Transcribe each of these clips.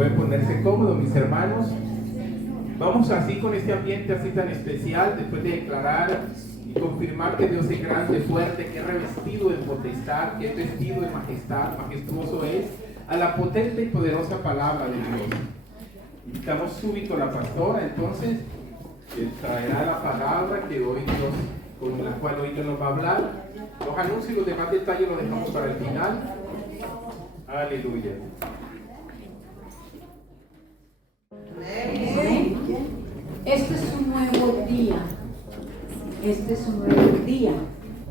Pueden ponerse cómodos, mis hermanos. Vamos así con este ambiente así tan especial, después de declarar y confirmar que Dios es grande, fuerte, que es revestido de potestad, que es vestido de majestad, majestuoso es, a la potente y poderosa palabra de Dios. Invitamos súbito a la pastora, entonces, que traerá la palabra que hoy Dios, con la cual hoy Dios nos va a hablar. Los anuncios y los demás detalles los dejamos para el final. Aleluya. Este es un nuevo día. Este es un nuevo día.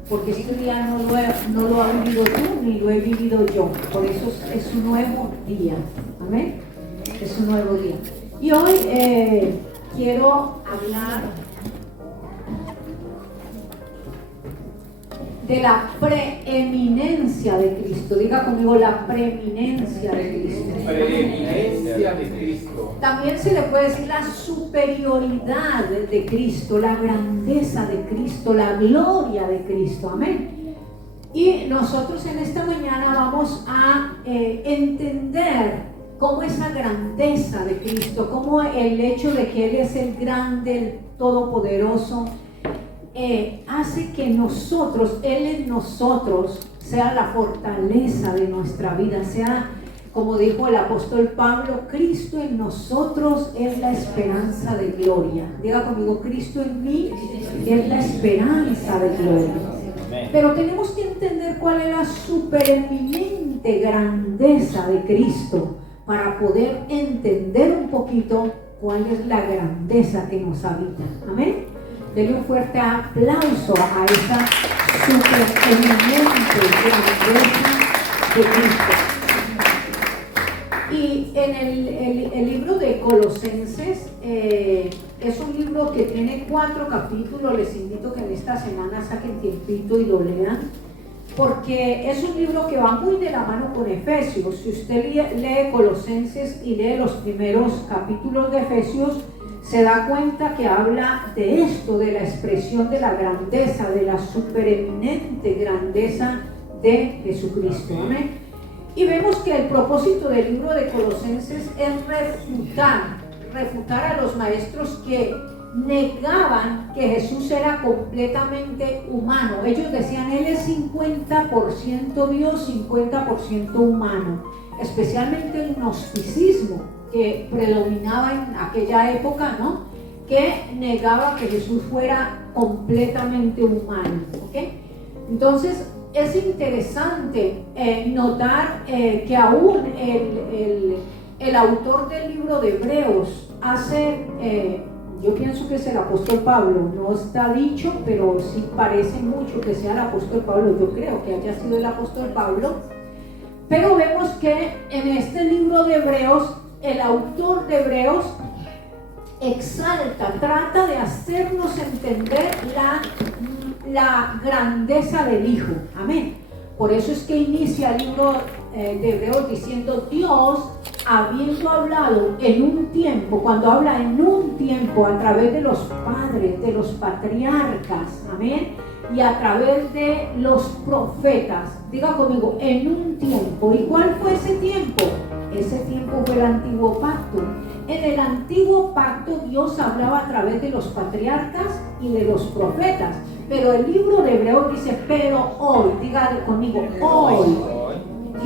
Porque este día no lo has vivido tú ni lo he vivido yo. Por eso es un nuevo día. Amén. Es un nuevo día. Y hoy quiero hablar de la preeminencia de Cristo. Diga conmigo, la preeminencia de Cristo. Preeminencia de Cristo. También se le puede decir la superioridad de Cristo, la grandeza de Cristo, la gloria de Cristo. Amén. Y nosotros en esta mañana vamos a entender cómo esa grandeza de Cristo, cómo el hecho de que Él es el grande, el todopoderoso, hace que nosotros, Él en nosotros, sea la fortaleza de nuestra vida, sea, como dijo el apóstol Pablo, Cristo en nosotros es la esperanza de gloria. Diga conmigo, Cristo en mí es la esperanza de gloria. Pero tenemos que entender cuál es la supereminente grandeza de Cristo para poder entender un poquito cuál es la grandeza que nos habita. Amén. Denle un fuerte aplauso a esa supereminente grandeza de Cristo. Y en el libro de Colosenses es un libro que tiene 4 capítulos. Les invito que en esta semana saquen tiempito y lo lean, porque es un libro que va muy de la mano con Efesios. Si usted lee Colosenses y lee los primeros capítulos de Efesios, se da cuenta que habla de esto, de la expresión de la grandeza, de la supereminente grandeza de Jesucristo. Amén. Y vemos que el propósito del libro de Colosenses es refutar a los maestros que negaban que Jesús era completamente humano. Ellos decían, Él es 50% Dios, 50% humano, especialmente el gnosticismo que predominaba en aquella época, ¿no? Que negaba que Jesús fuera completamente humano, ¿okay? Entonces es interesante notar que aún el autor del libro de Hebreos hace, yo pienso que es el apóstol Pablo, no está dicho, pero sí parece mucho que sea el apóstol Pablo. Yo creo que haya sido el apóstol Pablo, pero vemos que en este libro de Hebreos, el autor de Hebreos exalta, trata de hacernos entender la grandeza del Hijo. Amén. Por eso es que inicia el libro de Hebreos diciendo, Dios, habiendo hablado en un tiempo, cuando habla en un tiempo a través de los padres, de los patriarcas, amén, y a través de los profetas. Diga conmigo, en un tiempo. ¿Y cuál fue ese tiempo? Ese tiempo fue el antiguo pacto. En el antiguo pacto Dios hablaba a través de los patriarcas y de los profetas. Pero el libro de Hebreos dice, pero hoy, dígale conmigo, hoy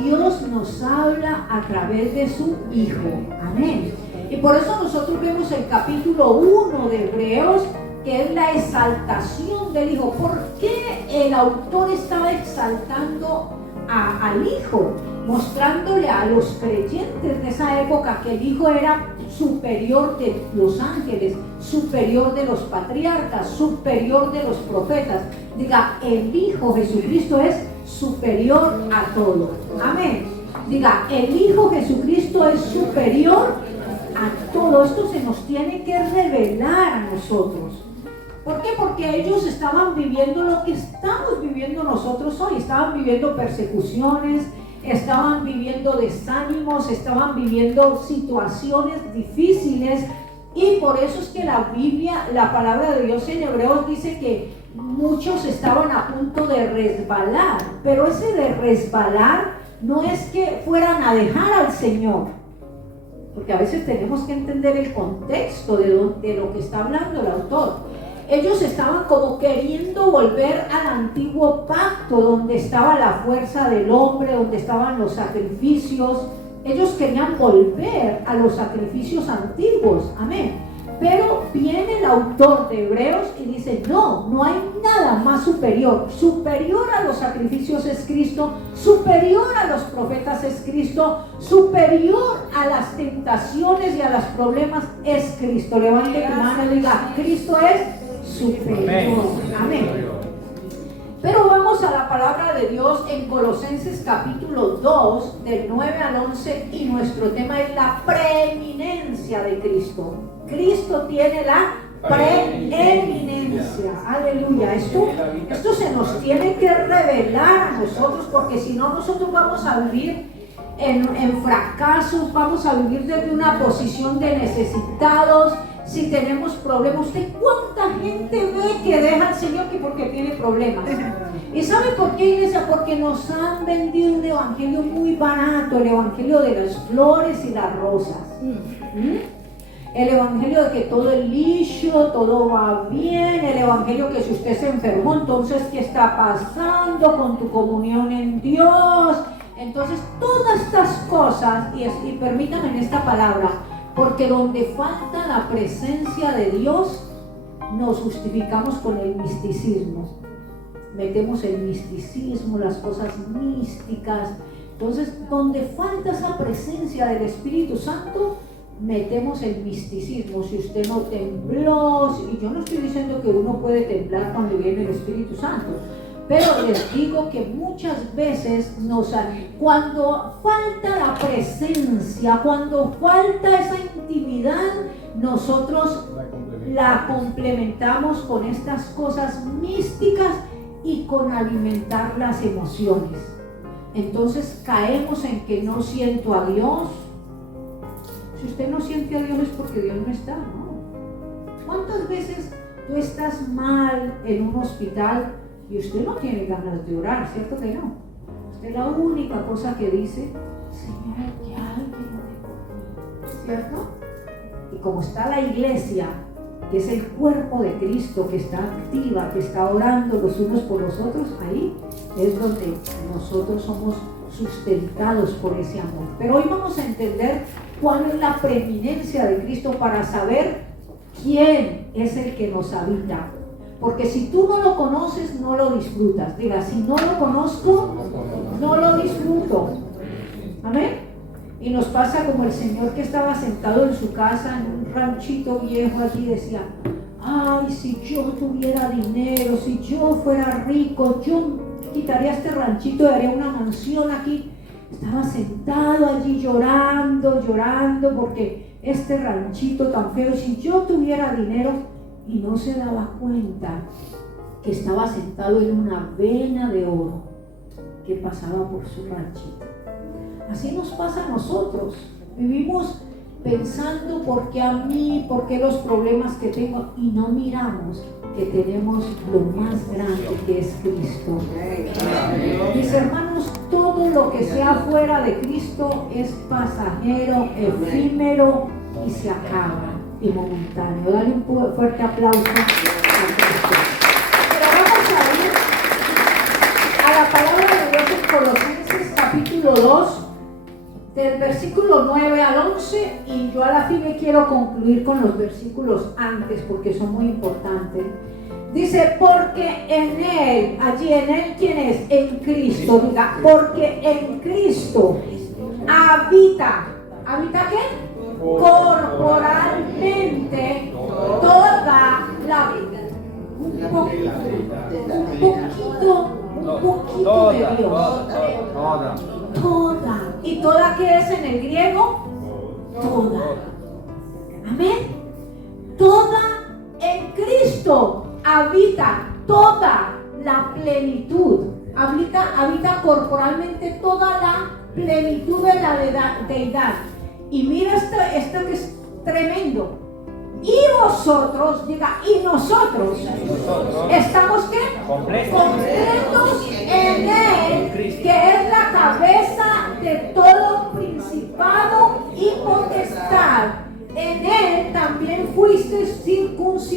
Dios nos habla a través de su Hijo. Amén. Y por eso nosotros vemos el capítulo 1 de Hebreos, que es la exaltación del Hijo. ¿Por qué el autor estaba exaltando al Hijo? Mostrándole a los creyentes de esa época que el Hijo era superior de los ángeles, superior de los patriarcas, superior de los profetas. Diga, el Hijo Jesucristo es superior a todo. Amén. Diga, el Hijo Jesucristo es superior a todo. Esto se nos tiene que revelar a nosotros. ¿Por qué? Porque ellos estaban viviendo lo que estamos viviendo nosotros hoy. Estaban viviendo persecuciones, estaban viviendo desánimos, estaban viviendo situaciones difíciles, y por eso es que la Biblia, la palabra de Dios en Hebreos dice que muchos estaban a punto de resbalar, pero ese de resbalar no es que fueran a dejar al Señor, porque a veces tenemos que entender el contexto de lo que está hablando el autor. Ellos estaban como queriendo volver al antiguo pacto, donde estaba la fuerza del hombre, donde estaban los sacrificios. Ellos querían volver a los sacrificios antiguos, amén. Pero viene el autor de Hebreos y dice, no hay nada más superior. Superior a los sacrificios es Cristo, superior a los profetas es Cristo, superior a las tentaciones y a los problemas es Cristo. Levante tu mano y diga, Cristo es superior. Amén. Pero vamos a la palabra de Dios en Colosenses capítulo 2, del 9 al 11, y nuestro tema es la preeminencia de Cristo. Cristo tiene la preeminencia. Aleluya. Esto se nos tiene que revelar a nosotros, porque si no, nosotros vamos a vivir en fracasos, vamos a vivir desde una posición de necesitados. Si tenemos problemas, ¿usted cuánta gente ve que deja al Señor que porque tiene problemas? ¿Y sabe por qué, iglesia? Porque nos han vendido un evangelio muy barato, el evangelio de las flores y las rosas. El evangelio de que todo es liso, todo va bien, el evangelio que si usted se enfermó, entonces ¿qué está pasando con tu comunión en Dios? Entonces todas estas cosas, y permítanme en esta palabra, porque donde falta la presencia de Dios, nos justificamos con el misticismo. Metemos el misticismo, las cosas místicas. Entonces, donde falta esa presencia del Espíritu Santo, metemos el misticismo. Si usted no tembló, y yo no estoy diciendo que uno puede temblar cuando viene el Espíritu Santo, pero les digo que muchas veces cuando falta la presencia, cuando falta esa intimidad, nosotros la complementamos con estas cosas místicas y con alimentar las emociones. Entonces caemos en que no siento a Dios. Si usted no siente a Dios es porque Dios no está, ¿no? ¿Cuántas veces tú estás mal en un hospital y usted no tiene ganas de orar? ¿Cierto que no? Usted la única cosa que dice, Señor, que alguien ore por mí, ¿cierto? Y como está la iglesia, que es el cuerpo de Cristo, que está activa, que está orando los unos por los otros, ahí es donde nosotros somos sustentados por ese amor. Pero hoy vamos a entender cuál es la preeminencia de Cristo para saber quién es el que nos habita. Porque si tú no lo conoces, no lo disfrutas. Diga, si no lo conozco, no lo disfruto. Amén. Y nos pasa como el señor que estaba sentado en su casa, en un ranchito viejo allí, decía, ay, si yo tuviera dinero, si yo fuera rico, yo quitaría este ranchito y haría una mansión aquí. Estaba sentado allí llorando porque este ranchito tan feo, si yo tuviera dinero, y no se daba cuenta que estaba sentado en una vena de oro que pasaba por su ranchito. Así nos pasa a nosotros. Vivimos pensando por qué a mí, por qué los problemas que tengo, y no miramos que tenemos lo más grande que es Cristo. Mis hermanos, todo lo que sea fuera de Cristo es pasajero, efímero y se acaba, y momentáneo. Dale un fuerte aplauso a Cristo. Pero vamos a ir a la palabra de Dios en Colosenses capítulo 2, del versículo 9 al 11, y yo a la fin me quiero concluir con los versículos antes porque son muy importantes. Dice, porque en Él, allí en Él, ¿quién es? En Cristo, diga, porque en Cristo habita, ¿habita qué? Corporalmente toda la vida. Un poquito de Dios. Toda. ¿Y toda qué es en el griego? Toda. Amén. Toda en Cristo habita toda la plenitud. Habita corporalmente toda la plenitud de la deidad. Y mira esto que es tremendo. Y vosotros, diga, y nosotros, ¿estamos qué? Completos en Él, que es la cabeza de todo principado y potestad.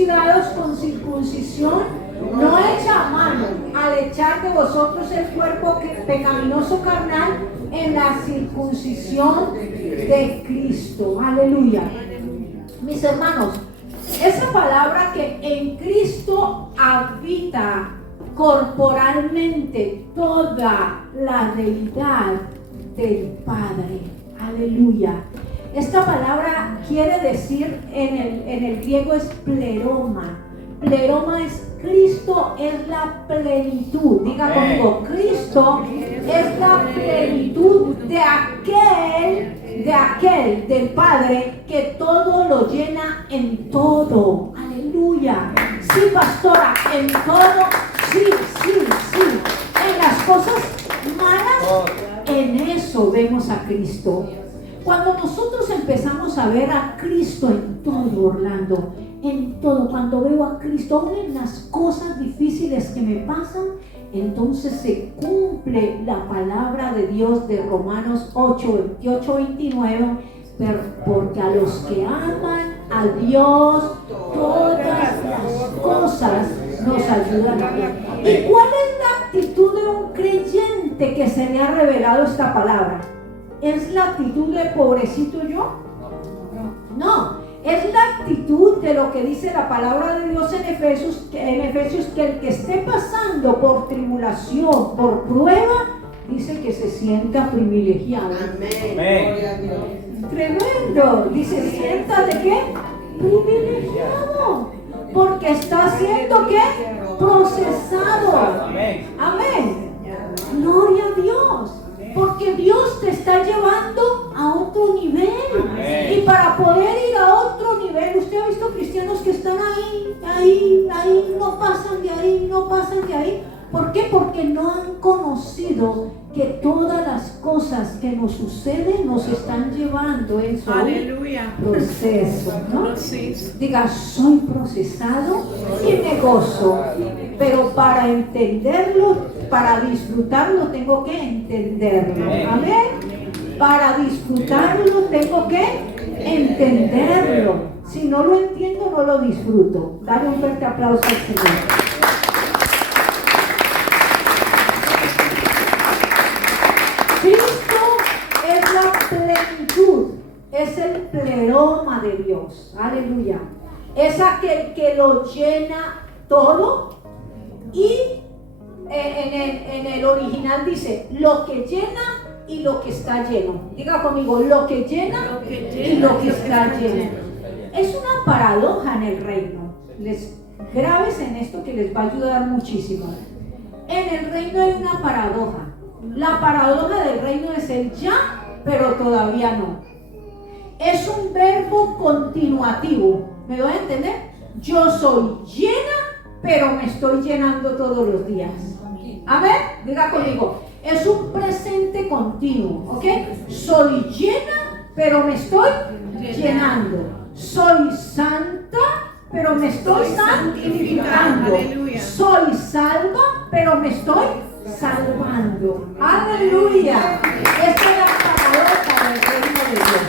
circuncidados con circuncisión no hecha a mano, al echar de vosotros el cuerpo pecaminoso carnal en la circuncisión de Cristo. Aleluya. Mis hermanos, esa palabra que en Cristo habita corporalmente toda la deidad del Padre. Aleluya. Esta palabra quiere decir en el griego es pleroma. Pleroma es Cristo, es la plenitud. Diga conmigo, Cristo es la plenitud de aquel del Padre que todo lo llena en todo. Aleluya. Sí, pastora, en todo. Sí. En las cosas malas, en eso vemos a Cristo. Cuando nosotros empezamos a ver a Cristo en todo, Orlando, en todo, cuando veo a Cristo, aún en las cosas difíciles que me pasan, entonces se cumple la palabra de Dios de Romanos 8, 28, 29, porque a los que aman a Dios, todas las cosas nos ayudan a bien. ¿Y cuál es la actitud de un creyente que se le ha revelado esta palabra? ¿Es la actitud de pobrecito yo? No, es la actitud de lo que dice la palabra de Dios en Efesios, que el que esté pasando por tribulación, por prueba, dice que se sienta privilegiado. Amén. Tremendo. Dice, sienta de qué? Privilegiado. Porque está siendo ¿qué? Procesado. Amén. Gloria a Dios. Porque Dios te está llevando a otro nivel. Y para poder ir a otro nivel, usted ha visto cristianos que están ahí, no pasan de ahí. ¿Por qué? Porque no han conocido que todas las cosas que nos suceden nos están llevando en su proceso, ¿no? Diga, soy procesado y me gozo, pero para entenderlo, para disfrutarlo, tengo que entenderlo. Amén. Para disfrutarlo, tengo que entenderlo. Si no lo entiendo, no lo disfruto. Dale un fuerte aplauso al Señor. Cristo es la plenitud, es el pleroma de Dios. Aleluya. Es aquel que lo llena todo. Y en el original dice lo que llena y lo que está lleno. Diga conmigo, lo que llena y lo que está lleno. Es una paradoja en el reino. Graves en esto que les va a ayudar muchísimo. En el reino hay una paradoja. La paradoja del reino es el ya, pero todavía no. Es un verbo continuativo. ¿Me doy a entender? Yo soy llena, pero me estoy llenando todos los días. Amén. Diga conmigo. Es un presente continuo. ¿Ok? Soy llena, pero me estoy llenando. Soy santa, pero me estoy santificando. Soy salva, pero me estoy salvando. Aleluya. Esta es la paradoja del reino de Dios.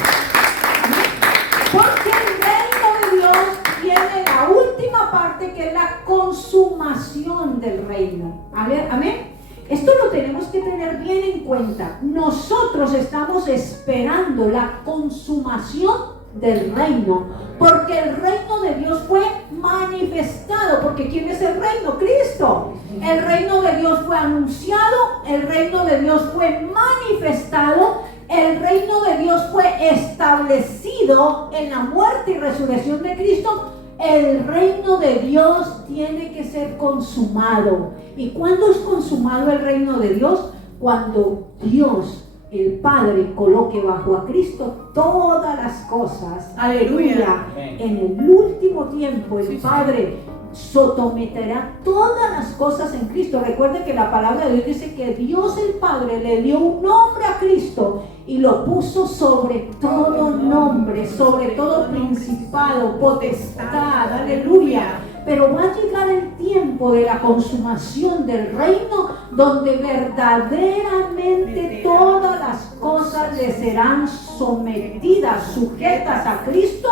Porque el reino de Dios tiene la última parte, que es la consumación del reino. Amén. Esto lo tenemos que tener bien en cuenta. Nosotros estamos esperando la consumación del reino, porque el reino de Dios fue manifestado. Porque ¿quién es el reino? Cristo. El reino de Dios fue anunciado, el reino de Dios fue manifestado, el reino de Dios fue establecido en la muerte y resurrección de Cristo. El reino de Dios tiene que ser consumado. ¿Y cuándo es consumado el reino de Dios? Cuando Dios, el Padre, coloque bajo a Cristo todas las cosas. Aleluya. En el último tiempo el Padre someterá todas las cosas en Cristo. Recuerde que la palabra de Dios dice que Dios el Padre le dio un nombre a Cristo y lo puso sobre todo nombre, sobre todo principado, potestad. Aleluya. Pero va a llegar el tiempo de la consumación del reino, donde verdaderamente todas las cosas le serán sometidas, sujetas a Cristo,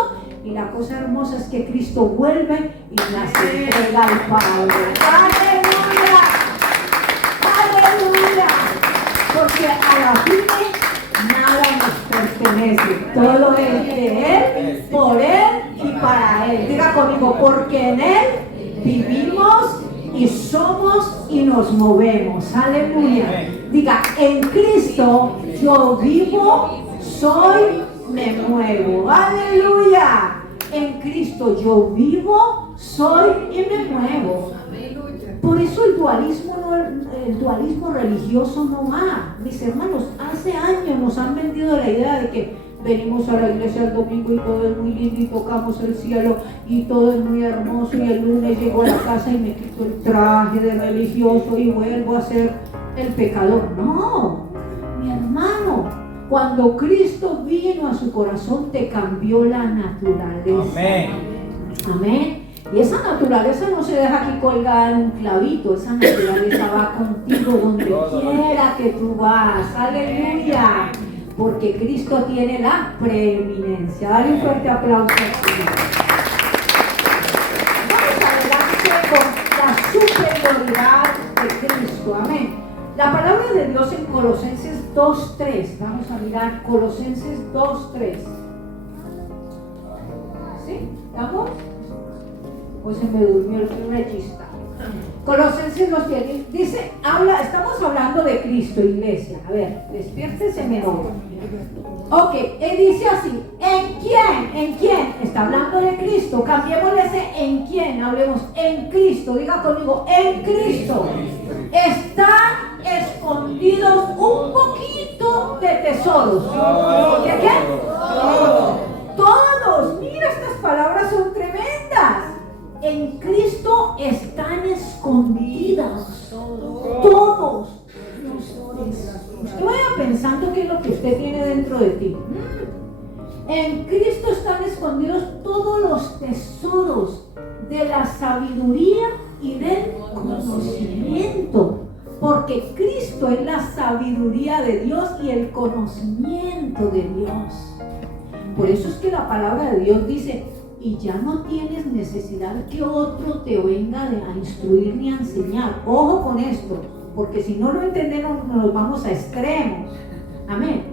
Y la cosa hermosa es que Cristo vuelve y las entrega al Padre. ¡Aleluya! ¡Aleluya! Porque a la fin nada nos pertenece. Todo es de Él, por Él y para Él. Diga conmigo, porque en Él vivimos y somos y nos movemos. Aleluya. Diga, en Cristo yo vivo, soy, me muevo. Aleluya. En Cristo yo vivo, soy y me muevo. Por eso el dualismo religioso no va. Mis hermanos, hace años nos han vendido la idea de que venimos a la iglesia el domingo y todo es muy lindo y tocamos el cielo y todo es muy hermoso, y el lunes llego a la casa y me quito el traje de religioso y vuelvo a ser el pecador. No, mi hermano, cuando Cristo vino a su corazón te cambió la naturaleza. Amén. Amén. Y esa naturaleza no se deja aquí colgada en un clavito, esa naturaleza va contigo donde quiera que tú vas. Aleluya. Porque Cristo tiene la preeminencia. Dale un fuerte aplauso al Señor. Vamos adelante con la superioridad de Cristo. Amén. La palabra de Dios en Colosenses 2:3. Vamos a mirar Colosenses 2:3. ¿Sí? ¿Estamos? Pues se me durmió el rechista. Colosenses 2:3 dice, estamos hablando de Cristo, iglesia. A ver, despiértese mejor. Ok, él dice así, ¿en quién? ¿En quién? Está hablando de Cristo. Cambiémosle ese ¿en quién? Hablemos en Cristo. Diga conmigo, en Cristo están escondidos un poquito de tesoros. ¿De qué? Todos. Mira, estas palabras son tremendas. En Cristo están escondidas todos los tesoros. Usted vaya pensando qué es lo que usted tiene dentro de ti. En Cristo están escondidos todos los tesoros de la sabiduría y del conocimiento. Porque Cristo es la sabiduría de Dios y el conocimiento de Dios. Por eso es que la palabra de Dios dice, y ya no tienes necesidad que otro te venga a instruir ni a enseñar. Ojo con esto, porque si no lo entendemos nos vamos a extremos. Amén.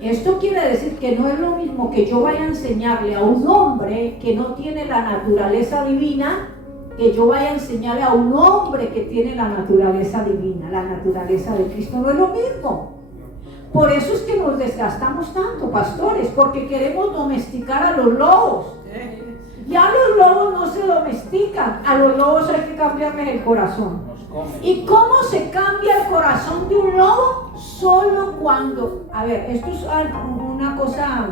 Esto quiere decir que no es lo mismo que yo vaya a enseñarle a un hombre que no tiene la naturaleza divina, que yo vaya a enseñarle a un hombre que tiene la naturaleza divina, la naturaleza de Cristo. No es lo mismo. Por eso es que nos desgastamos tanto, pastores, porque queremos domesticar a los lobos. Ya los lobos no se domestican, a los lobos hay que cambiarles el corazón. ¿Y cómo se cambia el corazón de un lobo? Solo cuando, a ver, esto es una cosa,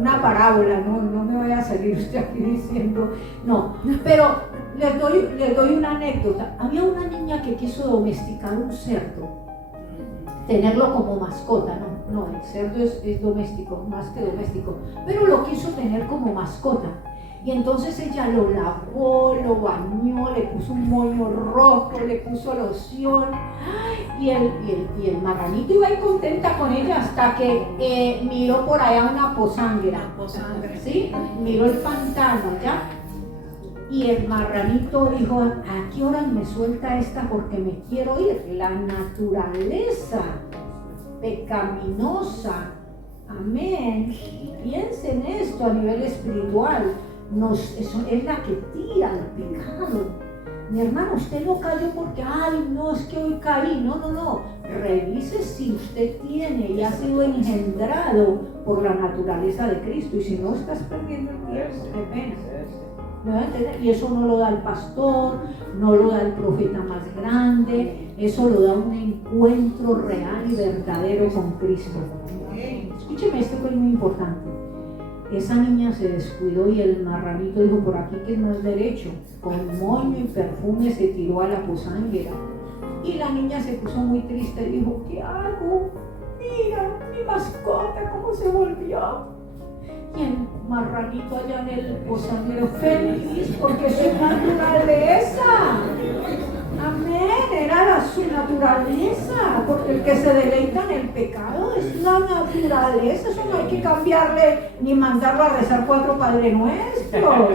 una parábola, no me vaya a salir usted aquí diciendo, no, pero les doy una anécdota. Había una niña que quiso domesticar un cerdo, tenerlo como mascota, no, el cerdo es doméstico, más que doméstico, pero lo quiso tener como mascota. Y entonces ella lo lavó, lo bañó, le puso un moño rojo, le puso loción. Y el marranito iba ahí contenta con ella hasta que miró por allá una posanguera. ¿Sí? Miró el pantano allá. Y el marranito dijo, ¿a qué hora me suelta esta? Porque me quiero ir. La naturaleza pecaminosa. Amén. Piensen en esto a nivel espiritual. Eso es la que tira el pecado. Mi hermano, usted no cayó porque, ay, no, es que hoy caí. No. Revise si usted tiene y ha sido engendrado por la naturaleza de Cristo. Y si no, estás perdiendo el tiempo, qué pena. ¿Me va a entender? Y eso no lo da el pastor, no lo da el profeta más grande. Eso lo da un encuentro real y verdadero con Cristo. Escúcheme, esto que es muy importante. Esa niña se descuidó y el marranito dijo, por aquí que no es derecho. Con moño y perfume se tiró a la posanguera. Y la niña se puso muy triste y dijo, ¿qué hago? Mira, mi mascota, cómo se volvió. Y el marranito allá en el posanguero, feliz, porque es su naturaleza. Amén, era era su naturaleza, porque el que se deleita en el pecado es la naturaleza. Eso no hay que cambiarle ni mandarlo a rezar 4 Padre Nuestros.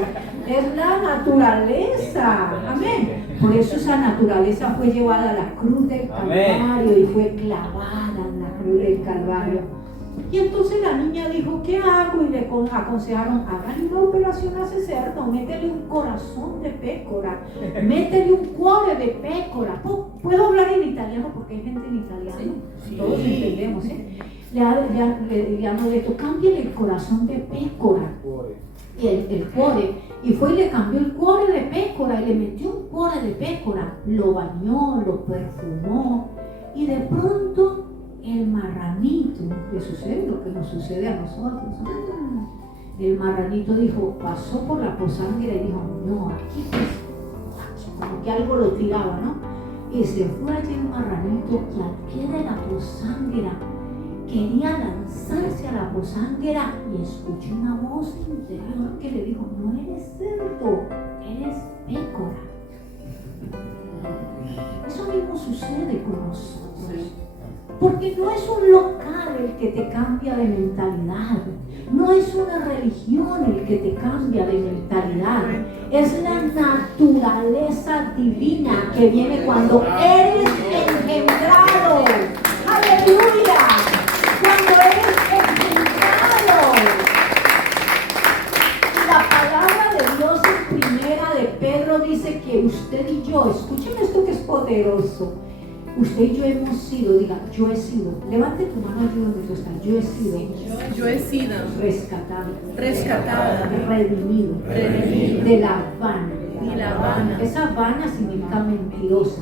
Es la naturaleza. Amén. Por eso esa naturaleza fue llevada a la cruz del Calvario y fue clavada en la cruz del Calvario. Y entonces la niña dijo, ¿qué hago? Y le aconsejaron, hágale una operación a ese cerdo, métele un corazón de pécora, métele un cuore de pécora. ¿Puedo hablar en italiano? Porque hay gente en italiano, sí. Todos entendemos, ¿eh? Le llamo de esto, cámbiale el corazón de pécora, el cuore. Y fue y le cambió el cuore de pécora y le metió un cuore de pécora, lo bañó, lo perfumó y de pronto el marranito, le sucede lo que nos sucede a nosotros. El marranito dijo, pasó por la posanguera y dijo, no, aquí pues, como que algo lo tiraba, ¿no? Y se fue allí el marranito y al pie de la posanguera quería lanzarse a la posanguera y escuché una voz interior que le dijo, no eres cerdo, eres pécora. Eso mismo sucede con nosotros. Porque no es un local el que te cambia de mentalidad, no es una religión el que te cambia de mentalidad, es la naturaleza divina que viene cuando eres engendrado. ¡Aleluya! Cuando eres engendrado. La palabra de Dios en primera de Pedro dice que usted y yo, escuchen esto que es poderoso. Usted y yo hemos sido, diga, yo he sido. Levante tu mano allí donde tú estás. Yo he sido rescatado, redimido de la Habana. Esa Habana significa mentirosa.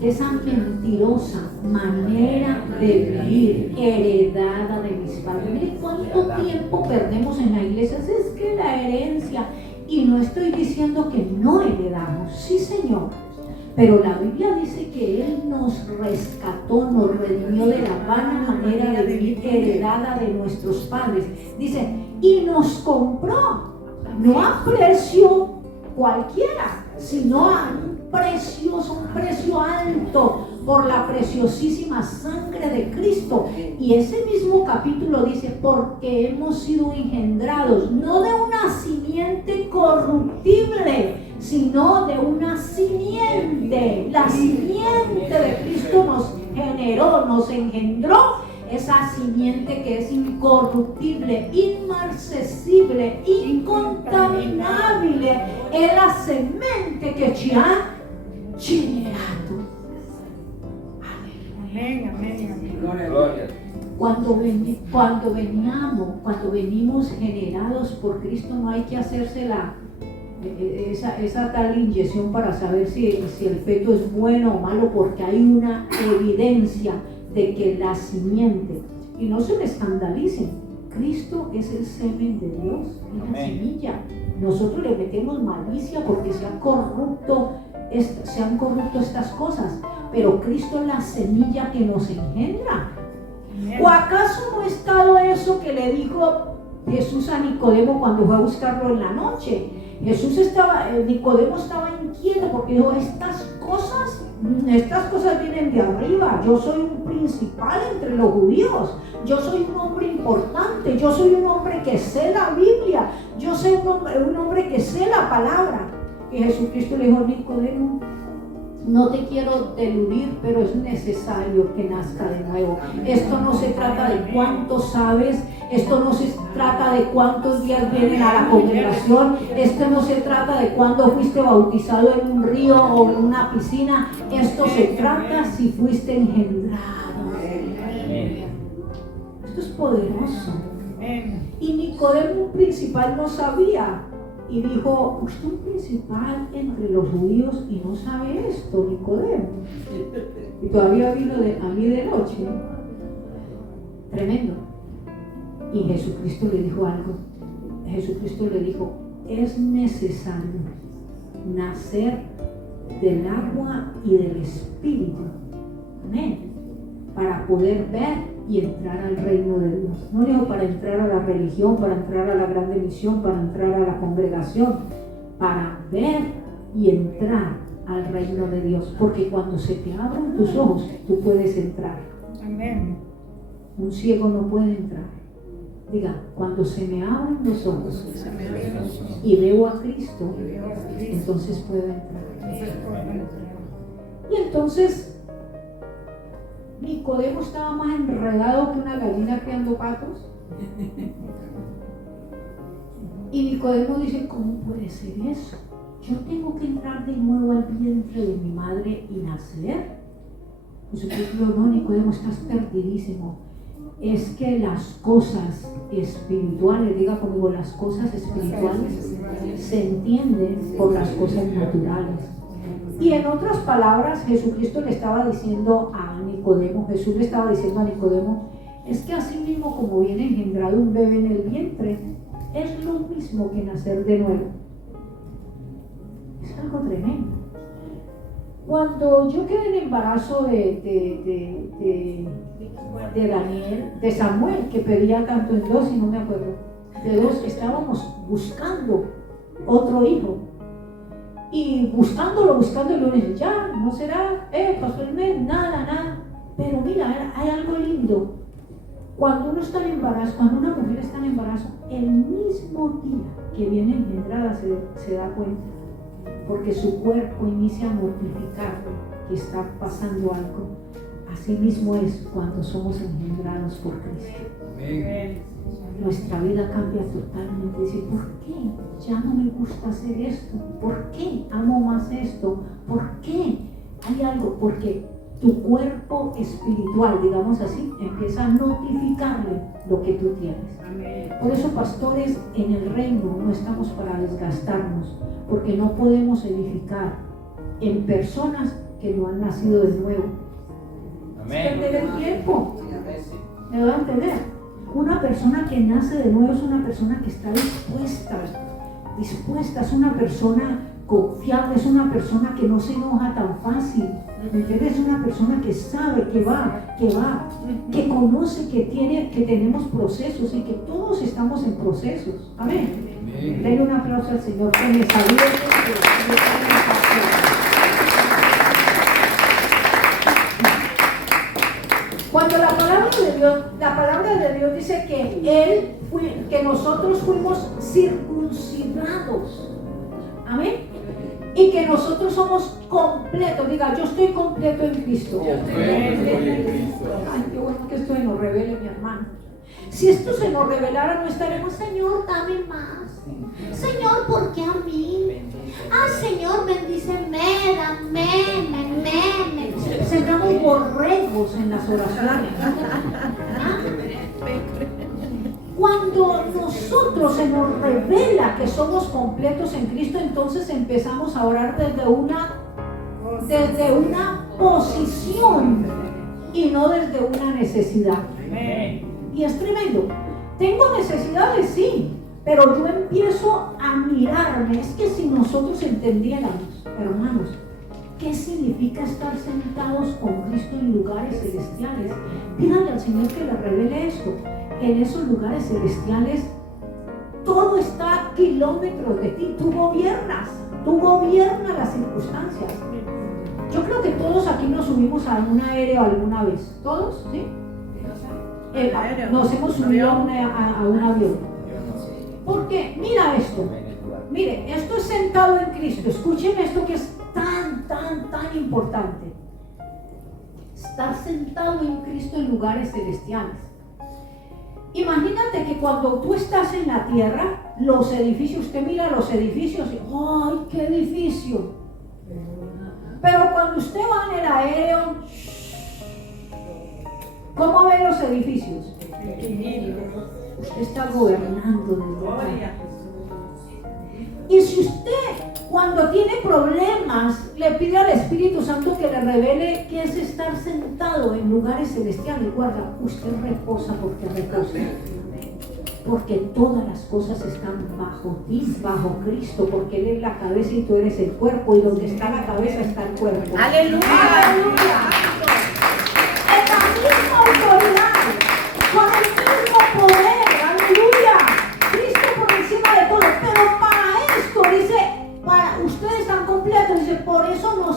Esa mentirosa manera de vivir heredada de mis padres. Mire cuánto tiempo perdemos en la iglesia. Es que la herencia. Y no estoy diciendo que no heredamos. Sí, Señor. Pero la Biblia dice que Él nos rescató, nos redimió de la vana manera de vivir heredada de nuestros padres. Dice, y nos compró, no a precio cualquiera, sino a un precio alto, por la preciosísima sangre de Cristo. Y ese mismo capítulo dice, porque hemos sido engendrados, no de una simiente corruptible, sino de una simiente. La simiente de Cristo nos generó, nos engendró, esa simiente que es incorruptible, inmarcesible, incontaminable, es la semente que ci ha generato. Amén, amén, amén. Gloria. Cuando venimos generados por Cristo, no hay que hacerse esa tal inyección para saber si el feto es bueno o malo, porque hay una evidencia de que la simiente, y no se me escandalicen, Cristo es el semen de Dios, es la semilla. Nosotros le metemos malicia porque se han corrupto estas cosas, pero Cristo es la semilla que nos engendra. ¿O acaso no ha estado eso que le dijo Jesús a Nicodemo cuando fue a buscarlo en la noche? Nicodemo estaba inquieto porque dijo, estas cosas vienen de arriba. Yo soy un principal entre los judíos, yo soy un hombre importante, yo soy un hombre que sé la Biblia, yo soy un hombre que sé la palabra. Y Jesucristo le dijo, Nicodemo, no te quiero deludir, pero es necesario que nazca de nuevo. Esto no se trata de cuánto sabes, esto no se trata de cuántos días vienen a la congregación, esto no se trata de cuándo fuiste bautizado en un río o en una piscina, esto se trata si fuiste engendrado. Esto es poderoso. Y Nicodemo, un principal, no sabía. Y dijo, usted es un principal entre los judíos y no sabe esto, Nicodemo. Y todavía vino a mí de noche. Tremendo. Y Jesucristo le dijo algo. Jesucristo le dijo, es necesario nacer del agua y del Espíritu. Amén. Para poder ver y entrar al reino de Dios. No digo para entrar a la religión, para entrar a la grande misión, para entrar a la congregación, para ver y entrar al reino de Dios, porque cuando se te abren tus ojos, tú puedes entrar. Amén. Un ciego no puede entrar. Diga, cuando se me abren los ojos y veo a Cristo, entonces puedo entrar. Y entonces Nicodemo estaba más enredado que una gallina criando patos. Y Nicodemo dice, ¿cómo puede ser eso? Yo tengo que entrar de nuevo al vientre de mi madre y nacer. Jesucristo, no, Nicodemo, estás perdidísimo. Es que las cosas espirituales, diga conmigo, las cosas espirituales se entienden por las cosas naturales. Y en otras palabras, Jesucristo le estaba diciendo a Nicodemo, Jesús le estaba diciendo a Nicodemo, es que así mismo como viene engendrado un bebé en el vientre, es lo mismo que nacer de nuevo. Es algo tremendo. Cuando yo quedé en embarazo de Daniel, de Samuel, que pedía tanto en 2 y no me acuerdo, de 2, estábamos buscando otro hijo. Y buscándolo, y luego dije, ya, no será, pasó el mes, nada. Pero mira, hay algo lindo. Cuando uno está en embarazo, cuando una mujer está en embarazo, el mismo día que viene engendrada se da cuenta, porque su cuerpo inicia a mortificar que está pasando algo. Así mismo es cuando somos engendrados por Cristo. Amén. Nuestra vida cambia totalmente. Dice, ¿por qué ya no me gusta hacer esto? ¿Por qué amo más esto? ¿Por qué? Hay algo, porque tu cuerpo espiritual, digamos así, empieza a notificarle lo que tú tienes. Por eso, pastores, en el reino no estamos para desgastarnos, porque no podemos edificar en personas que no han nacido de nuevo. Perder el tiempo. ¿Me va a entender? Una persona que nace de nuevo es una persona que está dispuesta, es una persona confiable, es una persona que no se enoja tan fácil. Es una persona que sabe que va, que conoce que tenemos procesos y que todos estamos en procesos. Amén. Denle un aplauso al Señor que me salude. Cuando la palabra de Dios dice que nosotros fuimos circuncidados. Amén. Y que nosotros somos completos. Diga, yo estoy completo en Cristo. Ay, qué bueno que esto se nos revele, mi hermano. Si esto se nos revelara, no estaremos, Señor, dame más. Señor, ¿por qué a mí? Ah, Señor, bendíceme, dame. Sembramos borregos en las oraciones. Cuando nosotros se nos revela que somos completos en Cristo, entonces empezamos a orar desde una posición y no desde una necesidad. Y es tremendo. Tengo necesidades, sí, pero yo empiezo a mirarme. Es que si nosotros entendiéramos, hermanos, ¿qué significa estar sentados con Cristo en lugares celestiales? Pídale al Señor que le revele esto. En esos lugares celestiales todo está a kilómetros de ti. Tú gobiernas las circunstancias. Yo creo que todos aquí nos subimos a un aéreo alguna vez. ¿Todos? ¿Sí? Nos hemos subido a un avión. Porque mira esto. Mire, esto es sentado en Cristo. Escuchen esto que es tan importante. Estar sentado en Cristo en lugares celestiales. Imagínate que cuando tú estás en la tierra, los edificios, usted mira los edificios y ¡ay, qué edificio! Pero cuando usted va en el aéreo, ¿cómo ve los edificios? Usted está gobernando desde acá. Y si usted, cuando tiene problemas, le pide al Espíritu Santo que le revele qué es estar sentado en lugares celestiales, guarda, usted reposa porque reposa. Porque todas las cosas están bajo ti, bajo Cristo, porque Él es la cabeza y tú eres el cuerpo, y donde está la cabeza está el cuerpo. ¡Aleluya! ¡Aleluya! En la misma autoridad, con el mismo poder, ¡aleluya! Cristo por encima de todo, pero para esto, dice, para ustedes están completos, dice, por eso no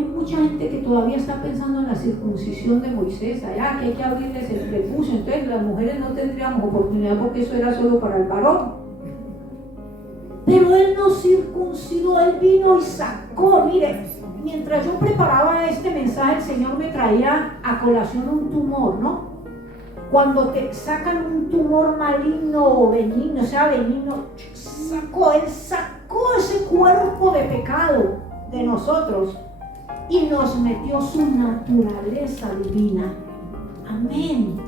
hay mucha gente que todavía está pensando en la circuncisión de Moisés, allá que hay que abrirles el prepucio, entonces las mujeres no tendríamos oportunidad porque eso era solo para el varón. Pero él no circuncidó, él vino y sacó, mire, mientras yo preparaba este mensaje, el Señor me traía a colación un tumor, ¿no? Cuando te sacan un tumor maligno o benigno, o sea, benigno, él sacó ese cuerpo de pecado de nosotros y nos metió su naturaleza divina. Amén.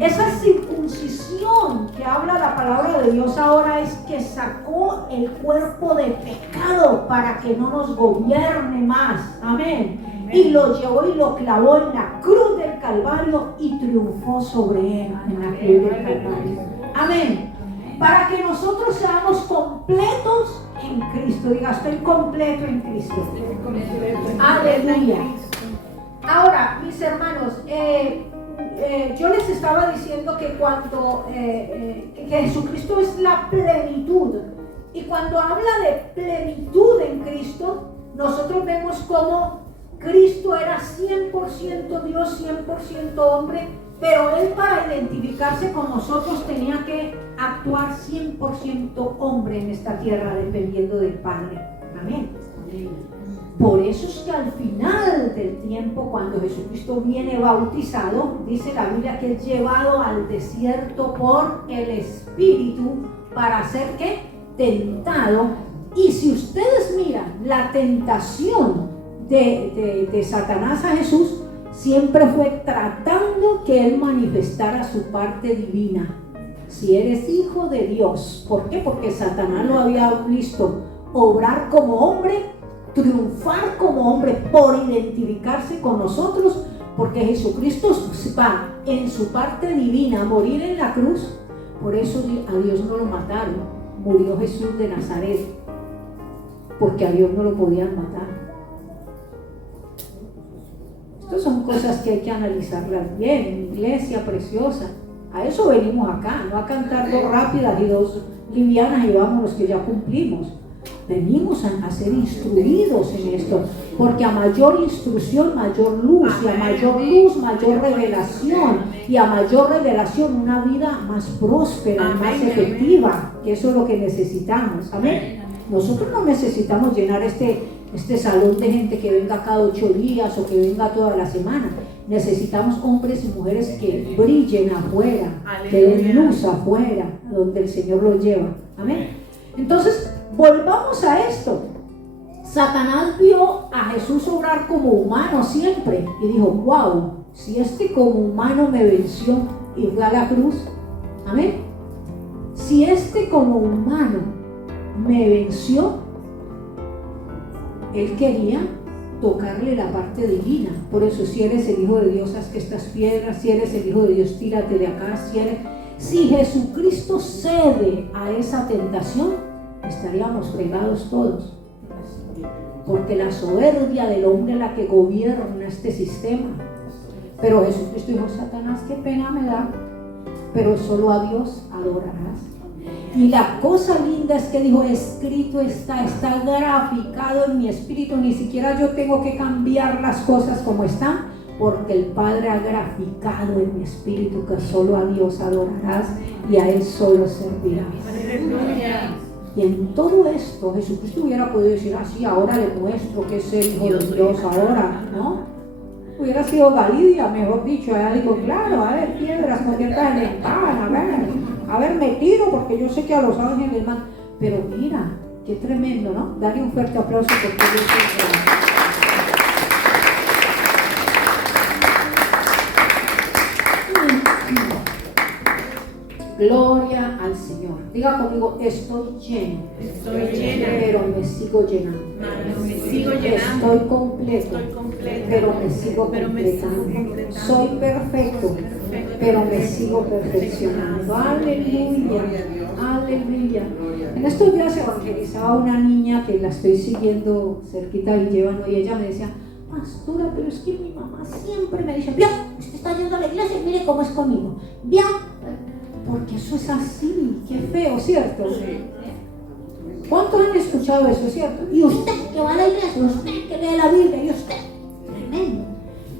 Esa circuncisión que habla la palabra de Dios ahora es que sacó el cuerpo de pecado para que no nos gobierne más. Amén. Y lo llevó y lo clavó en la cruz del Calvario y triunfó sobre él en la cruz del Calvario. Amén. Para que nosotros seamos completos en Cristo. Diga, estoy completo en Cristo. Aleluya. Ahora, mis hermanos, yo les estaba diciendo que cuando que Jesucristo es la plenitud, y cuando habla de plenitud en Cristo, nosotros vemos cómo Cristo era 100% Dios, 100% hombre, pero Él, para identificarse con nosotros, tenía que actuar 100% hombre en esta tierra, dependiendo del Padre. Amén. Por eso es que al final del tiempo, cuando Jesucristo viene bautizado, dice la Biblia que es llevado al desierto por el Espíritu para ser ¿qué? Tentado. Y si ustedes miran la tentación de Satanás a Jesús, siempre fue tratando que Él manifestara su parte divina. Si eres hijo de Dios, ¿por qué? Porque Satanás lo había visto obrar como hombre, triunfar como hombre por identificarse con nosotros, porque Jesucristo va en su parte divina a morir en la cruz. Por eso a Dios no lo mataron, murió Jesús de Nazaret, porque a Dios no lo podían matar. Estas son cosas que hay que analizarlas bien, iglesia preciosa. A eso venimos acá, no a cantar dos rápidas y dos livianas y vamos los que ya cumplimos. Venimos a ser instruidos en esto, porque a mayor instrucción, mayor luz, y a mayor luz, mayor revelación, y a mayor revelación, una vida más próspera, más efectiva, que eso es lo que necesitamos. Amén. Nosotros no necesitamos llenar este salón de gente que venga cada 8 días o que venga toda la semana. Necesitamos hombres y mujeres que brillen afuera, que den luz afuera, donde el Señor los lleva. Amén. Entonces, volvamos a esto. Satanás vio a Jesús obrar como humano siempre y dijo, wow, si este como humano me venció y fue a la cruz, amén, si este como humano me venció, él quería tocarle la parte divina. Por eso, si eres el Hijo de Dios, haz que estas piedras, si eres el Hijo de Dios, tírate de acá, si Jesucristo cede a esa tentación, estaríamos fregados todos, porque la soberbia del hombre es la que gobierna este sistema. Pero Jesucristo dijo, Satanás, qué pena me da, pero solo a Dios adorarás. Y la cosa linda es que dijo, escrito está graficado en mi espíritu, ni siquiera yo tengo que cambiar las cosas como están, porque el Padre ha graficado en mi espíritu que solo a Dios adorarás y a Él solo servirás. Y en todo esto Jesucristo hubiera podido decir, así ahora le muestro que es el Hijo de Dios ahora, ¿no? Hubiera sido Galidia, mejor dicho. Ella dijo, claro, a ver, piedras conviertas en pan, a ver, me tiro porque yo sé que a los ángeles más. Pero mira, qué tremendo, ¿no? Dale un fuerte aplauso porque Dios es grande. Gloria al Señor. Diga conmigo, estoy lleno, pero me sigo llenando. Estoy completo, pero me sigo completando. Soy perfecto, pero me sigo perfeccionando. Aleluya, aleluya. En estos días evangelizaba una niña que la estoy siguiendo cerquita y llevan, y ella me decía, pastora, pero es que mi mamá siempre me dice, bien, usted está yendo a la iglesia y mire cómo es conmigo. Bien, porque eso es así, qué feo, ¿cierto? ¿Cuántos han escuchado eso, cierto? Y usted que va a la iglesia, usted que lee la Biblia, y usted, tremendo.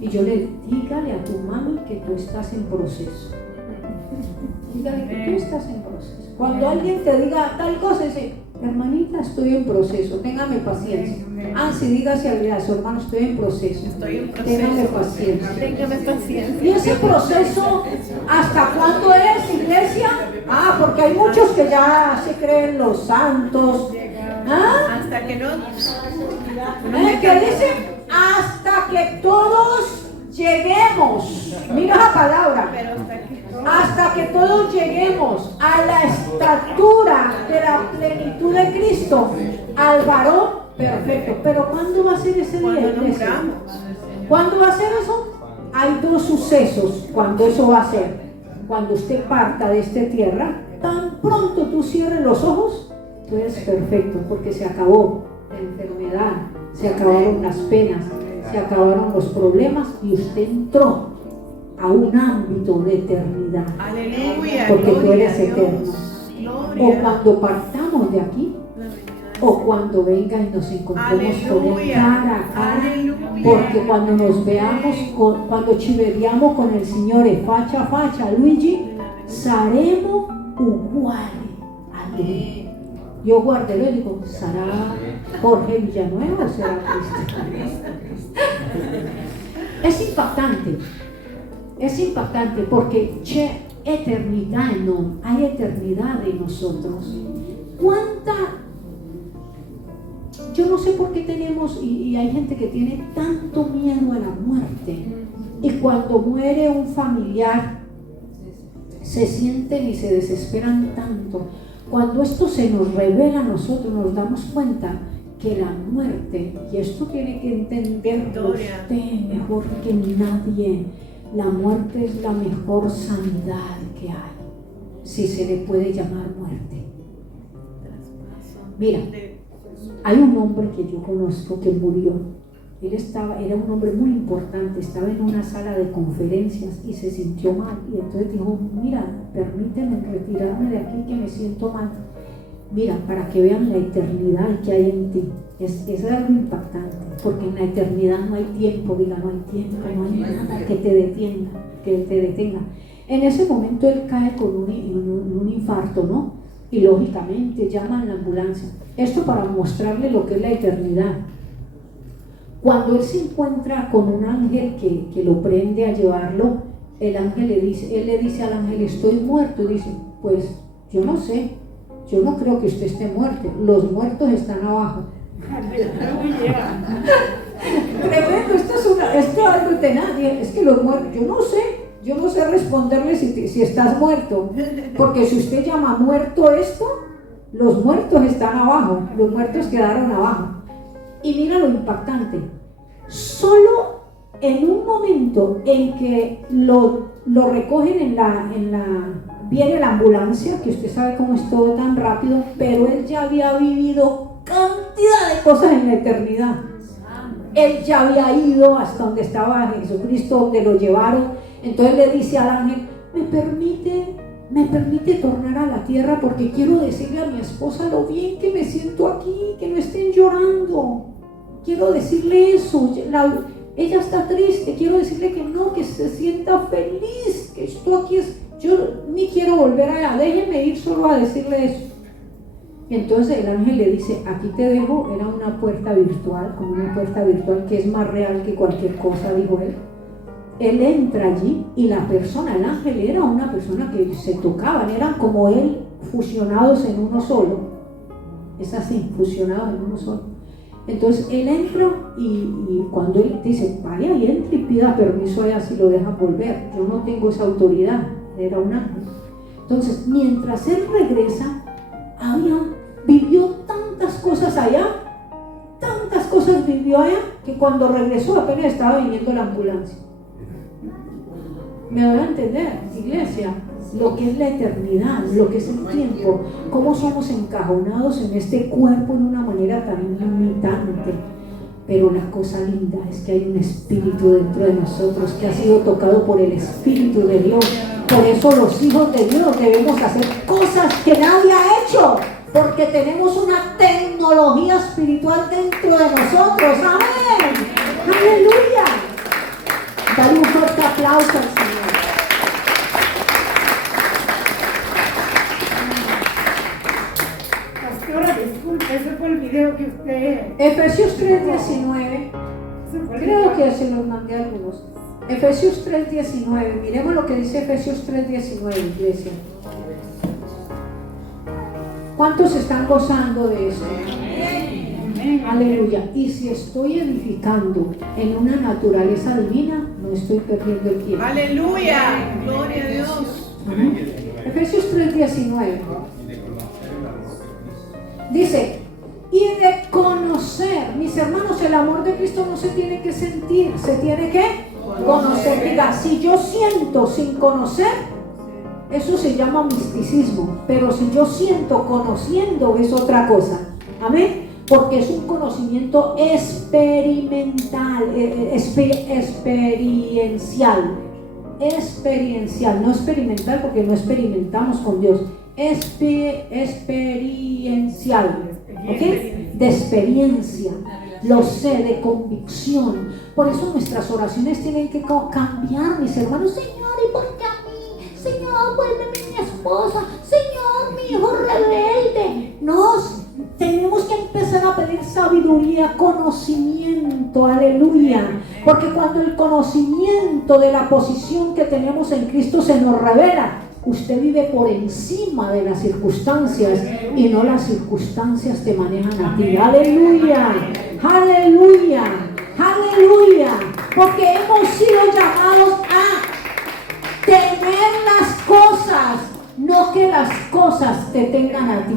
Y yo le dígale a tu mami que tú estás en proceso. Dígale que tú estás en proceso. Cuando alguien te diga tal cosa, dice, hermanita, estoy en proceso, téngame paciencia. Sí, dígase a su hermano, estoy en proceso. Téngame paciencia. Téngame paciencia. ¿Y ese proceso hasta cuándo es, iglesia? Porque hay muchos que ya se creen los santos. Hasta que no. ¿Qué dice? Hasta que todos lleguemos. Mira la palabra. Hasta que todos lleguemos a la estatura de la plenitud de Cristo, al varón perfecto. Pero ¿cuándo va a ser ese día? ¿Cuándo va a ser eso? Hay dos sucesos cuando eso va a ser. Cuando usted parta de esta tierra, tan pronto tú cierres los ojos, tú eres perfecto, porque se acabó la enfermedad, se acabaron las penas, se acabaron los problemas y usted entró a un ámbito de eternidad. Aleluya, porque tú eres gloria a eterno. Dios. O cuando partamos de aquí, o cuando venga y nos encontremos con él cara a cara. Porque cuando nos veamos, cuando ci vediamo con el Signore faccia a faccia, Luigi, saremo uguali a lui. Yo guarderò y digo, ¿será Jorge Villanueva o será Cristo? Es impactante porque c'è eternidad en nosotros, hay eternidad en nosotros. Yo no sé por qué tenemos, y hay gente que tiene tanto miedo a la muerte, y cuando muere un familiar se sienten y se desesperan tanto. Cuando esto se nos revela a nosotros, nos damos cuenta que la muerte, y esto tiene que entenderlo usted mejor que nadie, la muerte es la mejor sanidad que hay, si se le puede llamar muerte. Mira, hay un hombre que yo conozco que murió. Era un hombre muy importante, estaba en una sala de conferencias y se sintió mal, y entonces dijo, mira, permíteme retirarme de aquí que me siento mal. Mira, para que vean la eternidad que hay en ti. Es algo impactante, porque en la eternidad no hay tiempo, diga, no hay tiempo, no hay nada que te detenga. En ese momento él cae con un infarto, ¿no? Y lógicamente llaman a la ambulancia. Esto para mostrarle lo que es la eternidad. Cuando él se encuentra con un ángel que lo prende a llevarlo, él le dice al ángel, estoy muerto. Y dice, pues yo no sé, yo no creo que usted esté muerto, los muertos están abajo. Tremendo, esto es algo tenaz. Es que los muertos, yo no sé responderle si estás muerto, porque si usted llama muerto esto, los muertos están abajo, los muertos quedaron abajo. Y mira lo impactante, solo en un momento en que lo recogen viene la ambulancia, que usted sabe cómo es todo tan rápido, pero él ya había vivido cantidad de cosas en la eternidad. Él ya había ido hasta donde estaba Jesucristo, donde lo llevaron. Entonces le dice al ángel, ¿me permite tornar a la tierra? Porque quiero decirle a mi esposa lo bien que me siento aquí, que no estén llorando. Quiero decirle eso. Ella está triste, quiero decirle que no, que se sienta feliz, que esto aquí yo ni quiero volver allá, déjeme ir solo a decirle eso. Y entonces el ángel le dice, aquí te dejo. Era una puerta virtual, como una puerta virtual que es más real que cualquier cosa, dijo él. Él entra allí y el ángel era una persona que se tocaban, eran como él fusionados en uno solo. Es así, fusionados en uno solo. Entonces él entra y cuando él dice, vaya y entre y pida permiso allá si lo dejan volver. Yo no tengo esa autoridad, era un ángel. Entonces mientras él regresa, vivió tantas cosas vivió allá, que cuando regresó apenas estaba viniendo la ambulancia. ¿Me voy a entender, iglesia? Lo que es la eternidad, lo que es el tiempo, cómo somos encajonados en este cuerpo en una manera tan limitante. Pero la cosa linda es que hay un espíritu dentro de nosotros que ha sido tocado por el Espíritu de Dios. Por eso los hijos de Dios debemos hacer cosas que nadie ha hecho. porque tenemos una tecnología espiritual dentro de nosotros. Amén. Aleluya. Dale un fuerte aplauso al Señor. Pastora, disculpe, ese fue el video que usted... Efesios 3:19. Creo que se los mandé a algunos. Efesios 3:19. Miremos lo que dice Efesios 3:19, iglesia. ¿Cuántos están gozando de eso? Aleluya. Y si estoy edificando en una naturaleza divina, no estoy perdiendo el tiempo. Aleluya, gloria a Dios. Efesios 3:19. Dice, y de conocer, mis hermanos, el amor de Cristo no se tiene que sentir, se tiene que conocer. Diga, si yo siento sin conocer, eso se llama misticismo, pero si yo siento conociendo es otra cosa. Amén. Porque es un conocimiento experimental, experiencial, no experimental, porque no experimentamos con Dios, experiencial, ¿ok? De experiencia, lo sé, de convicción. Por eso nuestras oraciones tienen que cambiar, mis hermanos. Señor, ¿y por qué a mí? Señor, vuélveme mi esposa. Señor, mi hijo rebelde. Tenemos que empezar a pedir sabiduría, conocimiento, aleluya. Porque cuando el conocimiento de la posición que tenemos en Cristo se nos revela, usted vive por encima de las circunstancias y no las circunstancias te manejan a ti. Aleluya, aleluya, aleluya. Porque hemos sido llamados a tener las cosas, no que las cosas te tengan a ti.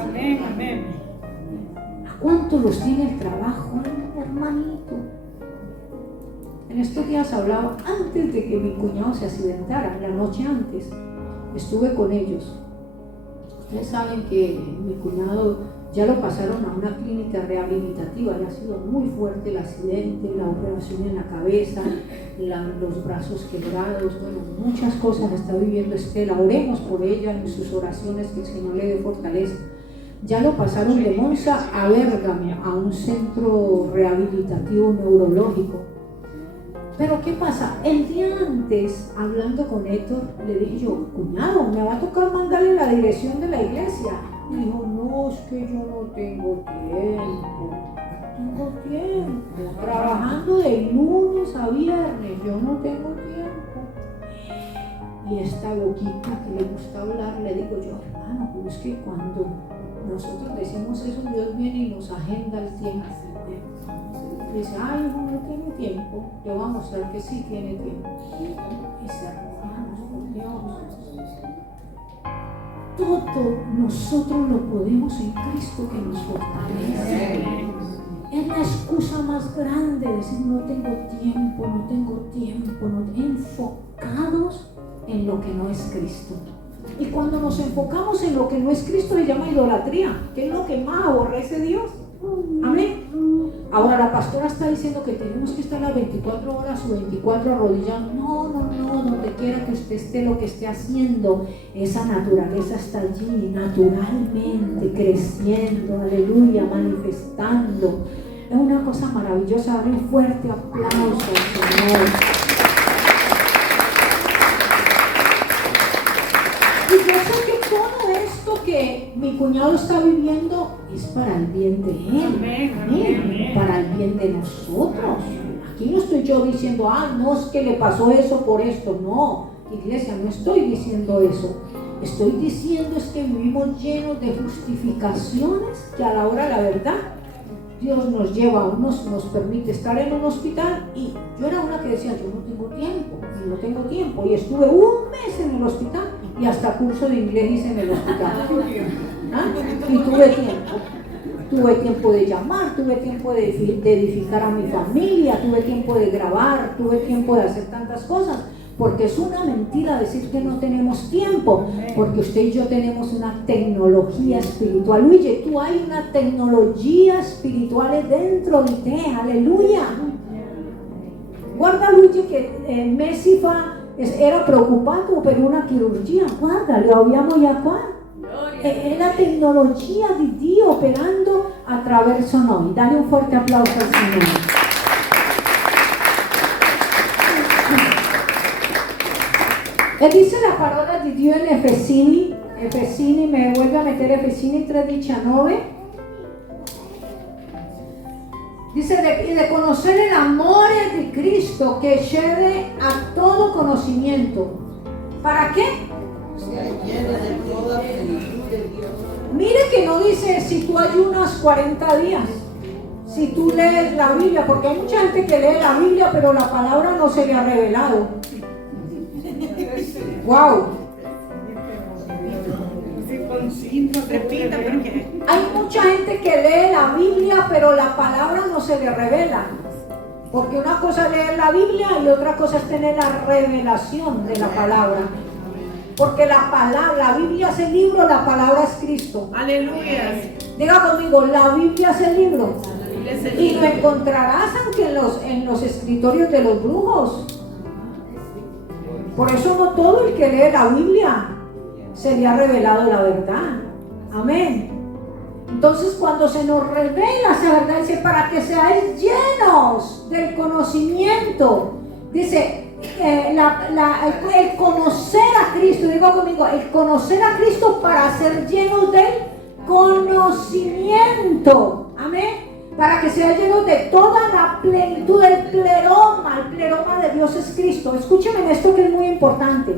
Amén, amén. ¿A cuántos los tiene el trabajo, hermanito? En estos días hablaba, antes de que mi cuñado se accidentara, la noche antes, estuve con ellos. Ustedes saben que mi cuñado ya lo pasaron a una clínica rehabilitativa, le ha sido muy fuerte el accidente, la operación en la cabeza, los brazos quebrados, bueno, muchas cosas está viviendo Estela. Oremos por ella en sus oraciones, que el Señor le dé fortaleza. Ya lo pasaron de Monza a Bérgamo, a un centro rehabilitativo neurológico. Pero ¿qué pasa? El día antes, hablando con Héctor, le dije yo, cuñado, me va a tocar mandarle la dirección de la iglesia. Y dijo, no, es que yo no tengo tiempo. No tengo tiempo. Trabajando de lunes a viernes, yo no tengo tiempo. Y esta loquita que le gusta hablar, le digo yo, hermano, pero es que cuando nosotros decimos eso, Dios viene y nos agenda el tiempo. Dice, ay, hijo, no tiene tiempo. Te voy a mostrar que sí tiene tiempo. Mis hermanos, por Dios. Todo nosotros lo podemos en Cristo que nos fortalece. Es la excusa más grande decir no tengo tiempo, enfocados en lo que no es Cristo. Y cuando nos enfocamos en lo que no es Cristo, le llama idolatría, que es lo que más aborrece Dios. Amén. Ahora la pastora está diciendo que tenemos que estar las 24 horas o 24 arrodillados. No, donde quiera que usted esté, lo que esté haciendo, esa naturaleza está allí, naturalmente, creciendo, aleluya, manifestando. Es una cosa maravillosa. Dale un fuerte aplauso al Señor. Y yo sé que todo esto que mi cuñado está viviendo es para el bien de él, amén, para el bien de nosotros. Aquí no estoy yo diciendo, no es que le pasó eso por esto. No, iglesia, no estoy diciendo eso. Estoy diciendo es que vivimos llenos de justificaciones que a la hora de la verdad Dios nos lleva, nos permite estar en un hospital. Y yo era una que decía, yo no tengo tiempo, y estuve un mes en el hospital y hasta curso de inglés hice en el hospital. Y tuve tiempo de llamar, tuve tiempo de edificar a mi familia, tuve tiempo de grabar, tuve tiempo de hacer tantas cosas. Porque es una mentira decir que no tenemos tiempo, porque usted y yo tenemos una tecnología espiritual. Luigi, tú hay una tecnología espiritual dentro de ti, aleluya. Guarda, Luigi, que Messi era preocupado por una cirugía. Guarda, le habíamos ya. Es la tecnologia di Dio operando attraverso noi. Dale un forte applauso al Signore. E dice la parola di Dio in Efesini, me vuelve a meter Efesini 3:19. Dice de conocer el amor de Cristo que excede a todo conocimiento. ¿Para qué? Mire que no dice si tú ayunas 40 días, si tú lees la Biblia, porque hay mucha gente que lee la Biblia pero la palabra no se le ha revelado. Wow. Repita porque Hay mucha gente que lee la Biblia pero la palabra no se le revela. Porque una cosa es leer la Biblia y otra cosa es tener la revelación de la palabra. Porque la Biblia es el libro, la palabra es Cristo. aleluya. Diga conmigo, la Biblia es el libro. Es el Y lo libro. encontrarás aunque en los escritorios de los brujos. Por eso no todo el que lee la Biblia se le ha revelado la verdad. Amén. Entonces cuando se nos revela esa verdad, dice, para que seáis llenos del conocimiento. Dice, el conocer a Cristo, digo conmigo, el conocer a Cristo para ser llenos del conocimiento. Amén. Para que seáis llenos de toda la plenitud del pleroma. El pleroma de Dios es Cristo. Escúcheme en esto que es muy importante.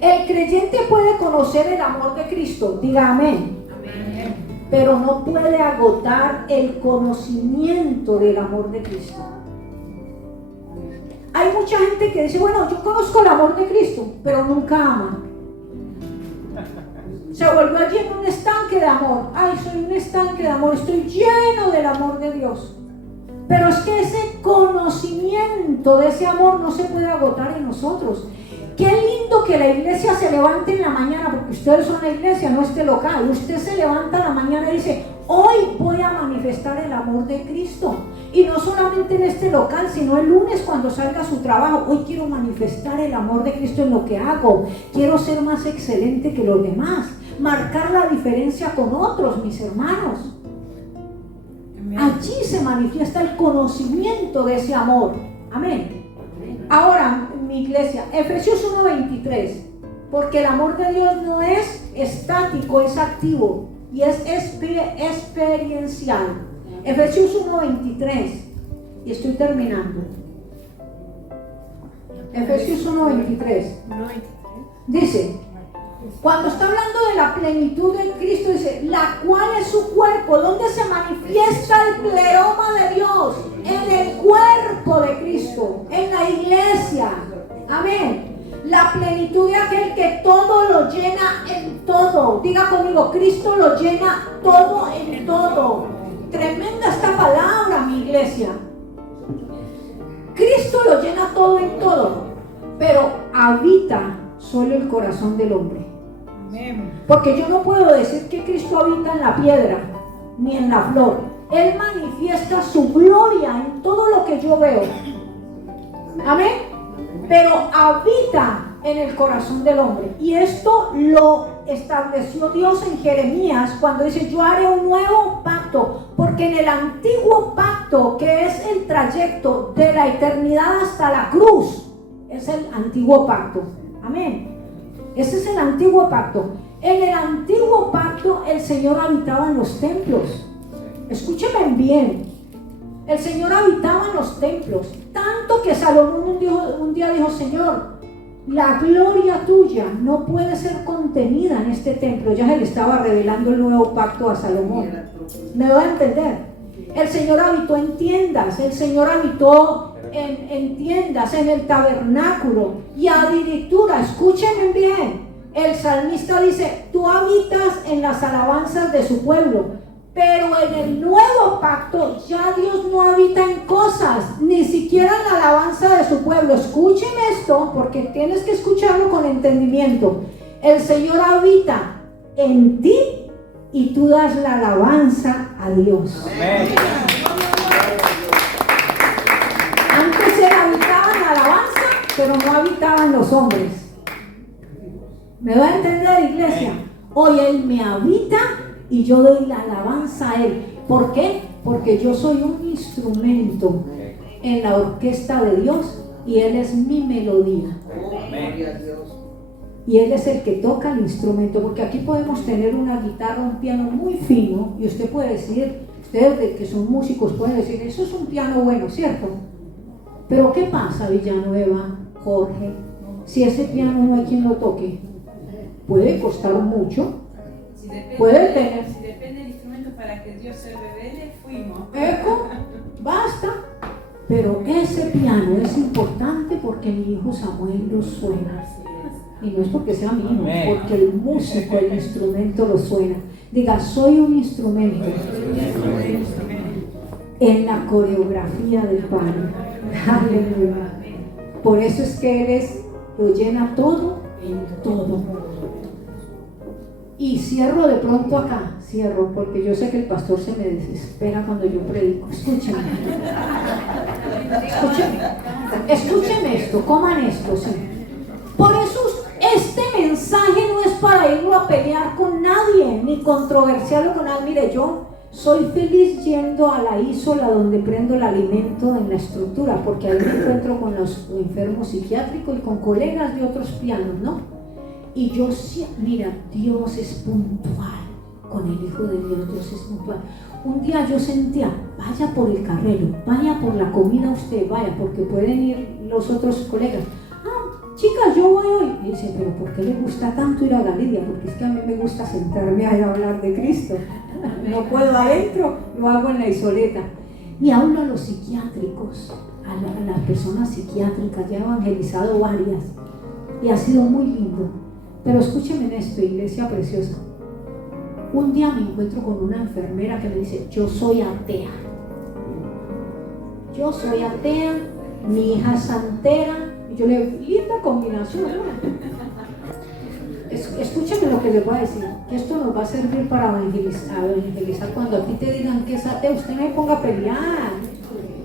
El creyente puede conocer el amor de Cristo, diga amén. Pero no puede agotar el conocimiento del amor de Cristo. Hay mucha gente que dice, bueno, yo conozco el amor de Cristo, pero nunca ama. Se vuelve allí en un estanque de amor. Ay, soy un estanque de amor, estoy lleno del amor de Dios. Pero es que ese conocimiento de ese amor no se puede agotar en nosotros. Qué lindo que la iglesia se levante en la mañana, porque ustedes son la iglesia, no este local. Usted se levanta en la mañana y dice, hoy voy a manifestar el amor de Cristo. Y no solamente en este local, sino el lunes cuando salga a su trabajo. Hoy quiero manifestar el amor de Cristo en lo que hago. Quiero ser más excelente que los demás. Marcar la diferencia con otros, mis hermanos. Allí se manifiesta el conocimiento de ese amor. Amén. Ahora, mi iglesia, Efesios 1:23, porque el amor de Dios no es estático, es activo y es experiencial. Efesios 1:23, y estoy terminando. Efesios 1:23 dice, cuando está hablando de la plenitud de Cristo, dice, la cual es su cuerpo, donde se manifiesta el pleroma de Dios, en el cuerpo de Cristo, en la iglesia. Amén. La plenitud de aquel que todo lo llena en todo. Diga conmigo, Cristo lo llena todo en todo. Tremenda esta palabra, mi iglesia. Cristo lo llena todo en todo, pero habita solo el corazón del hombre. Porque yo no puedo decir que Cristo habita en la piedra ni en la flor. Él manifiesta su gloria en todo lo que yo veo. Amén. Pero habita en el corazón del hombre. Y esto lo estableció Dios en Jeremías cuando dice, yo haré un nuevo pacto. Porque en el antiguo pacto, que es el trayecto de la eternidad hasta la cruz, es el antiguo pacto. Amén. Ese es el antiguo pacto. En el antiguo pacto el Señor habitaba en los templos. Escúcheme bien. El Señor habitaba en los templos. Tanto que Salomón un día dijo, Señor, la gloria tuya no puede ser contenida en este templo. Ya se le estaba revelando el nuevo pacto a Salomón. ¿Me doy a entender? El Señor habitó en tiendas. El Señor habitó en tiendas, en el tabernáculo. Y adiritura, escúchenme bien, el salmista dice, tú habitas en las alabanzas de su pueblo. Pero en el nuevo pacto ya Dios no habita en cosas, ni siquiera en la alabanza de su pueblo. Escúcheme esto, porque tienes que escucharlo con entendimiento. El Señor habita en ti y tú das la alabanza a Dios. Amén. Antes Él habitaba en la alabanza, pero no habitaba en los hombres. ¿Me va a entender, iglesia? Hoy Él me habita y yo doy la alabanza a Él. ¿Por qué? Porque yo soy un instrumento en la orquesta de Dios y Él es mi melodía. Y Él es el que toca el instrumento, porque aquí podemos tener una guitarra, un piano muy fino, y usted puede decir, ustedes que son músicos pueden decir, eso es un piano bueno, ¿cierto? Pero ¿qué pasa, Villanueva, Jorge? Si ese piano no hay quien lo toque, puede costar mucho, puede tener... Si depende del instrumento para que Dios se revele, fuimos. Eco, basta. Pero ese piano es importante porque mi hijo Samuel lo suena. Y no es porque sea mío, porque el músico, el instrumento lo suena. Diga, soy un instrumento en la coreografía del Padre. Aleluya. Por eso es que Él lo llena todo en todo. Y cierro de pronto acá, porque yo sé que el pastor se me desespera cuando yo predico. Escúchenme esto, coman esto, sí. Por eso este mensaje no es para irlo a pelear con nadie, ni controversiarlo con nadie. Mire, yo soy feliz yendo a la ISOLA donde prendo el alimento en la estructura, porque ahí me encuentro con los enfermos psiquiátricos y con colegas de otros pianos, ¿no? Y yo, mira, Dios es puntual con el Hijo de Dios, Dios es puntual. Un día yo sentía, vaya por el carrero, vaya por la comida usted, vaya, porque pueden ir los otros colegas. Chicas, yo voy hoy. Y dice, pero ¿por qué le gusta tanto ir a Galidia? Porque es que a mí me gusta sentarme a hablar de Cristo. No puedo adentro, lo hago en la isoleta. Y hablo a los psiquiátricos, a las personas psiquiátricas, ya he evangelizado varias. Y ha sido muy lindo. Pero escúcheme en esto, iglesia preciosa. Un día me encuentro con una enfermera que me dice, yo soy atea. Yo soy atea, mi hija es santera. Y yo le digo, linda combinación, ¿no? Escúchame lo que les voy a decir, que esto nos va a servir para evangelizar. Cuando a ti te digan que es ateo, usted no me ponga a pelear.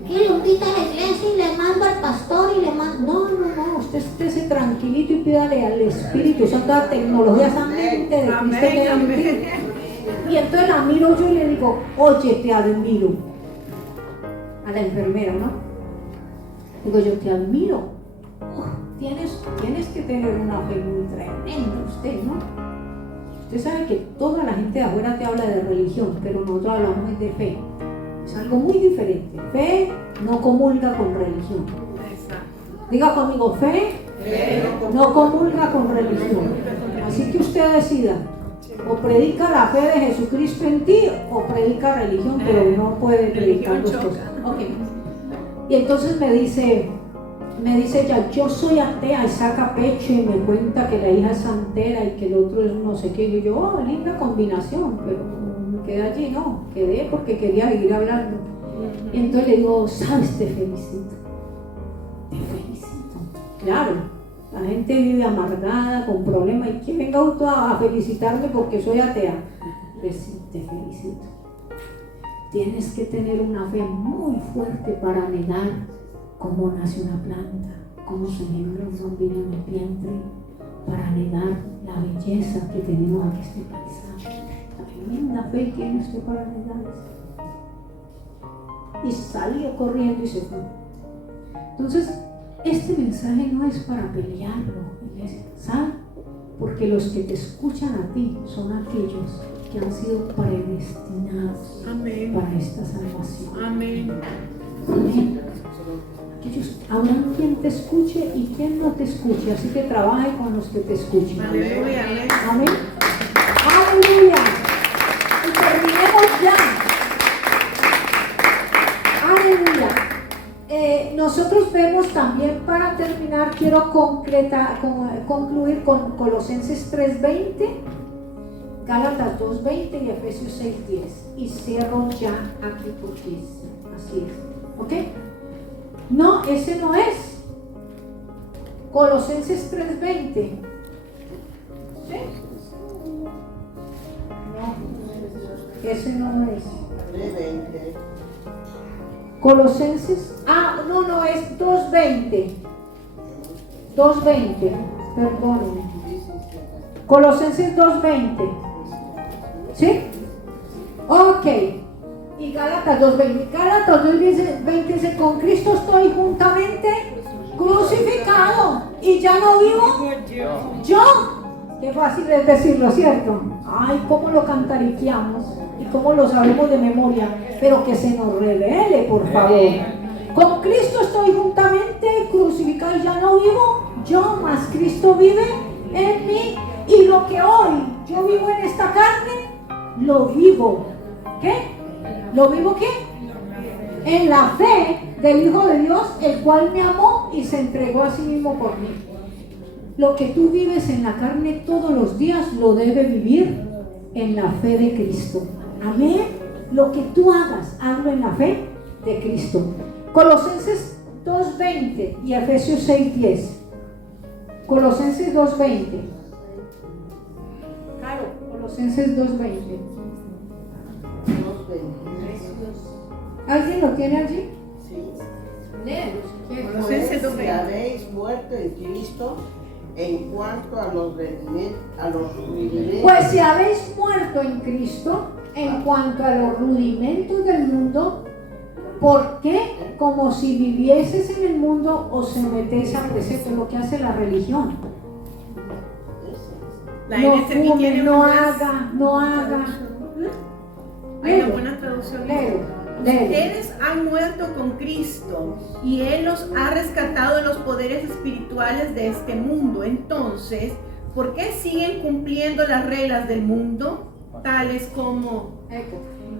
Y lo invita a la iglesia y le mando al pastor y le mando... No, usted esté tranquilito y pídale al Espíritu Santo, la tecnología sanamente de Cristo que la bendiga. Y entonces la miro yo y le digo, oye, te admiro. A la enfermera, ¿no? Digo, yo te admiro. Tienes que tener una fe muy tremenda usted, ¿no? Usted sabe que toda la gente de afuera te habla de religión, pero nosotros hablamos de fe. Es algo muy diferente. Fe no comulga con religión. Diga conmigo, fe no comulga con religión. Así que usted decida, o predica la fe de Jesucristo en ti, o predica religión, pero no puede predicar dos cosas. Okay. Y entonces me dice ella, yo soy atea, y saca pecho y me cuenta que la hija es santera y que el otro es no sé qué. Y yo, linda combinación, pero me quedé allí, no, quedé porque quería seguir hablando. Y entonces le digo, sabes, te felicito. Claro, la gente vive amargada, con problemas, y que venga auto a felicitarme porque soy atea. Pues sí, te felicito. Tienes que tener una fe muy fuerte para negar cómo nace una planta, cómo se genera un bambino en el vientre, para negar la belleza que tenemos aquí este paisaje. Tremenda fe tiene usted para negar eso. Y salió corriendo y se fue. Entonces, este mensaje no es para pelearlo, iglesia, ¿sabe? Porque los que te escuchan a ti son aquellos que han sido predestinados para esta salvación. Amén. Amén. Habrá quien te escuche y quien no te escuche, así que trabaje con los que te escuchen. Aleluya. Amén. Aleluya. Y terminemos ya. Aleluya. Nosotros vemos también, para terminar, quiero concluir con Colosenses 3:20, Gálatas 2:20 y Efesios 6:10. Y cierro ya aquí porque así es. ¿Ok? No, ese no es. Colosenses 3:20. ¿Sí? No, ese no es. Colosenses, no, es 2:20. 2:20, perdónenme. Colosenses 2:20. ¿Sí? Ok. Y Gálatas 2:20. Gálatas 2:20 dice, con Cristo estoy juntamente crucificado y ya no vivo yo. Qué fácil es decirlo, ¿cierto? Ay, cómo lo cantariqueamos y cómo lo sabemos de memoria, pero que se nos revele, por favor. Con Cristo estoy juntamente crucificado y ya no vivo yo, mas Cristo vive en mí. Y lo que hoy yo vivo en esta carne, lo vivo. ¿Qué? ¿Lo vivo qué? En la fe del Hijo de Dios, el cual me amó y se entregó a sí mismo por mí. Lo que tú vives en la carne todos los días, lo debes vivir en la fe de Cristo. Amén. Lo que tú hagas, hazlo en la fe de Cristo. Colosenses 2:20 y Efesios 6:10. Colosenses 2:20. Claro, Colosenses 2:20. ¿Alguien lo tiene allí? Sí. Léelo si quieres. Colosenses Pues, 2:20. si habéis muerto en Cristo en cuanto a los rudimentos. Pues si habéis muerto en Cristo en cuanto a los rudimentos del mundo, ¿por qué? Como si vivieses en el mundo os sometéis a preceptos, lo que hace la religión. La No NSV fume, tiene no unas- haga, no haga. Hay una Léelo, buena traducción. léelo, léelo. Ustedes han muerto con Cristo y Él los ha rescatado de los poderes espirituales de este mundo. Entonces, ¿por qué siguen cumpliendo las reglas del mundo? Tales como...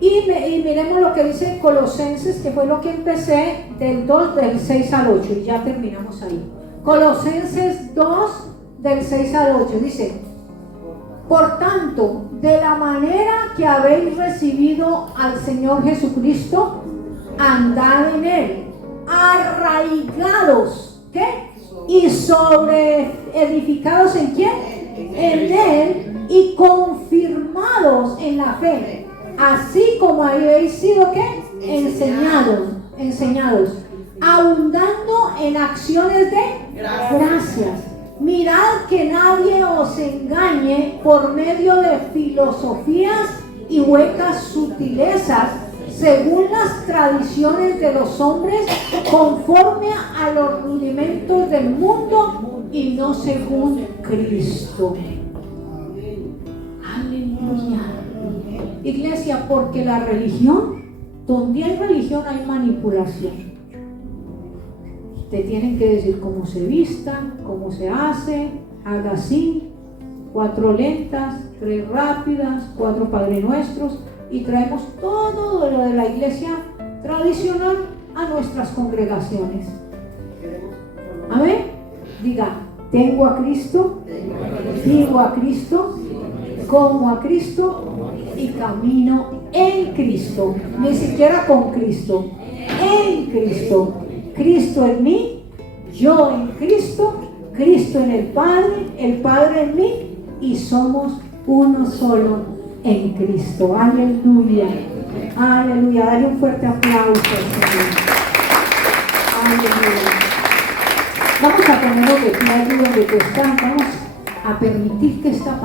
Y miremos lo que dice Colosenses, que fue lo que empecé del 2, del 6 al 8, y ya terminamos ahí. Colosenses 2, del 6 al 8, dice: por tanto, de la manera que habéis recibido al Señor Jesucristo, andad en Él, arraigados, ¿qué? Y sobre edificados ¿en quién? En Él, y confirmados en la fe, así como habéis sido ¿qué? Enseñados, abundando en acciones de gracias. Mirad que nadie os engañe por medio de filosofías y huecas sutilezas, según las tradiciones de los hombres, conforme a los rudimentos del mundo y no según Cristo. Aleluya. Iglesia, porque la religión, donde hay religión hay manipulación. Te tienen que decir cómo se vistan, cómo se hace, haga así, 4 lentas, 3 rápidas, 4 Padre Nuestros, y traemos todo lo de la iglesia tradicional a nuestras congregaciones. Amén. Diga, tengo a Cristo, vivo a Cristo, como a Cristo y camino en Cristo. Ni siquiera con Cristo, en Cristo. Cristo en mí, yo en Cristo, Cristo en el Padre en mí, y somos uno solo en Cristo. Aleluya, aleluya. Dale un fuerte aplauso al Señor. Aleluya. Vamos a ponernos de pie allí donde tú estás. Vamos a permitir que esta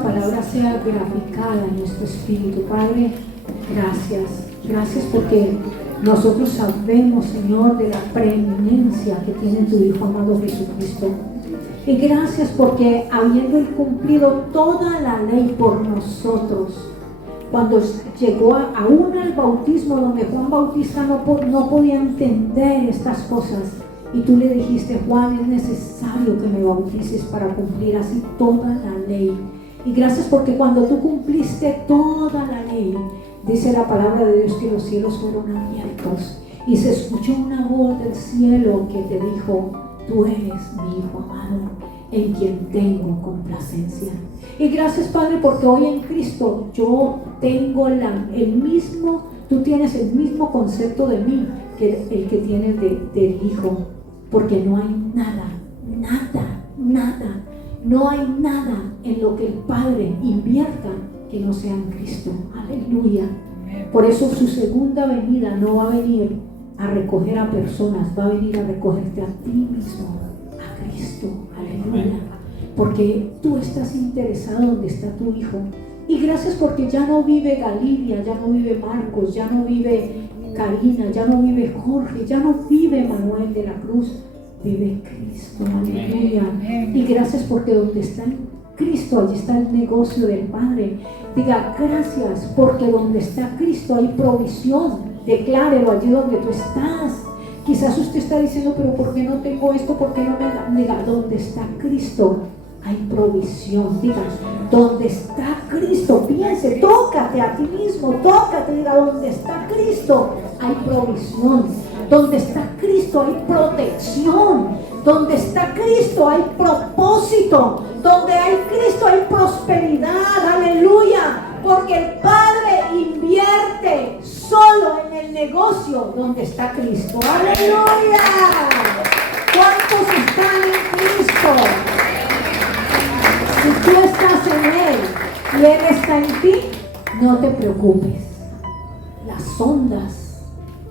palabra sea graficada en nuestro espíritu. Padre, gracias. Gracias porque nosotros sabemos, Señor, de la preeminencia que tiene tu Hijo amado Jesucristo. Y gracias porque habiendo Él cumplido toda la ley por nosotros, cuando llegó aún al bautismo donde Juan Bautista no podía entender estas cosas, y tú le dijiste: Juan, es necesario que me bautices para cumplir así toda la ley. Y gracias porque cuando tú cumpliste toda la ley, dice la palabra de Dios que los cielos fueron abiertos y se escuchó una voz del cielo que te dijo: tú eres mi Hijo amado, en quien tengo complacencia. Y gracias, Padre, porque hoy en Cristo yo tengo tú tienes el mismo concepto de mí que el que tienes del Hijo, porque no hay nada, no hay nada en lo que el Padre invierta que no sea en Cristo. Aleluya. Por eso su segunda venida no va a venir a recoger a personas, va a venir a recogerte a ti mismo, a Cristo. Aleluya. porque tú estás interesado donde está tu hijo. Y gracias porque ya no vive Galivia, ya no vive Marcos, ya no vive Karina, ya no vive Jorge, ya no vive Manuel de la Cruz, vive Cristo, aleluya. Y gracias porque donde está Cristo, allí está el negocio del Padre. Diga gracias porque donde está Cristo hay provisión. Declárelo allí donde tú estás. Quizás usted está diciendo, pero ¿por qué no tengo esto? ¿Por qué no me da? Diga, donde está Cristo hay provisión. Diga, donde está Cristo, piense, tócate a ti mismo, tócate, diga, donde está Cristo hay provisión, donde está Cristo hay protección, donde está Cristo hay propósito, donde hay Cristo hay prosperidad, aleluya, porque el Padre invierte solo en el negocio donde está Cristo, aleluya. ¿Cuántos están en Cristo? Si tú estás en Él y Él está en ti, no te preocupes. Las ondas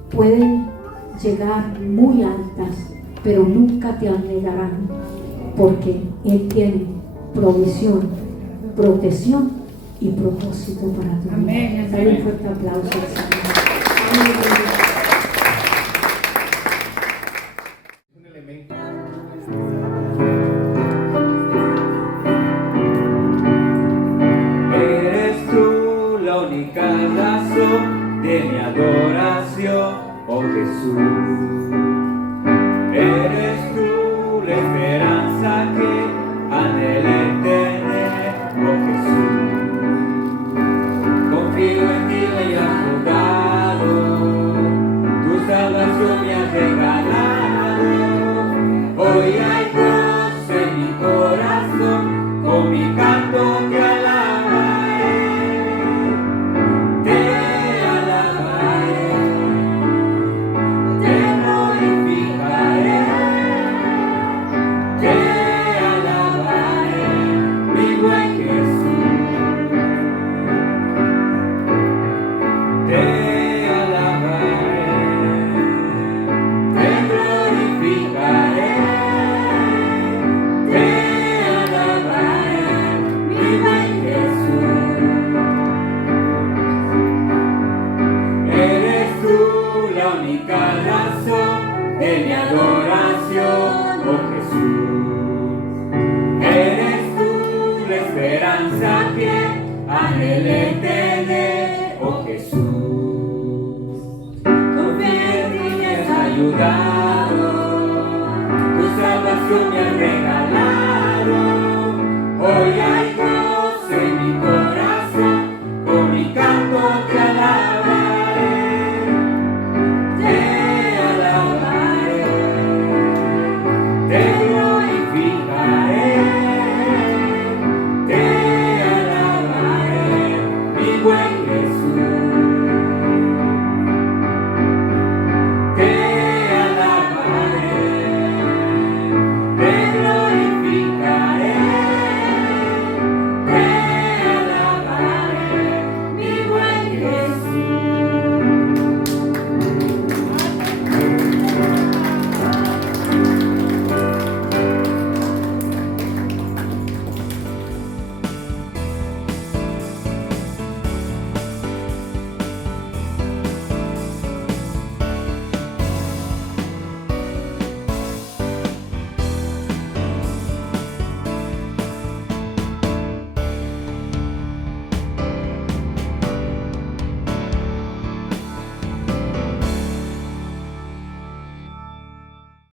pueden llegar muy altas, pero nunca te anegarán, porque Él tiene provisión, protección y propósito para tu vida. Amén. Dale un fuerte aplauso al Señor. Amén. Un elemento. Eres tú la única razón de mi adoración, oh Jesús. Eres tú la esperanza que anhelé tener, oh Jesús. Confío en ti y has jugado, tu salvación me has regalado. Hoy hay gozo en mi corazón, con mi canto te alabaré, te alabaré, te glorificaré, te alabaré, mi buen Jesús, te alabaré, te glorificaré, te alabaré, mi buen Jesús. Eres tú la única razón de mi adoración, oh Jesús. Eres tú la esperanza que anhelé tener, oh Jesús. Confío en ti, me has ayudado, tu salvación me has regalado. Hoy hay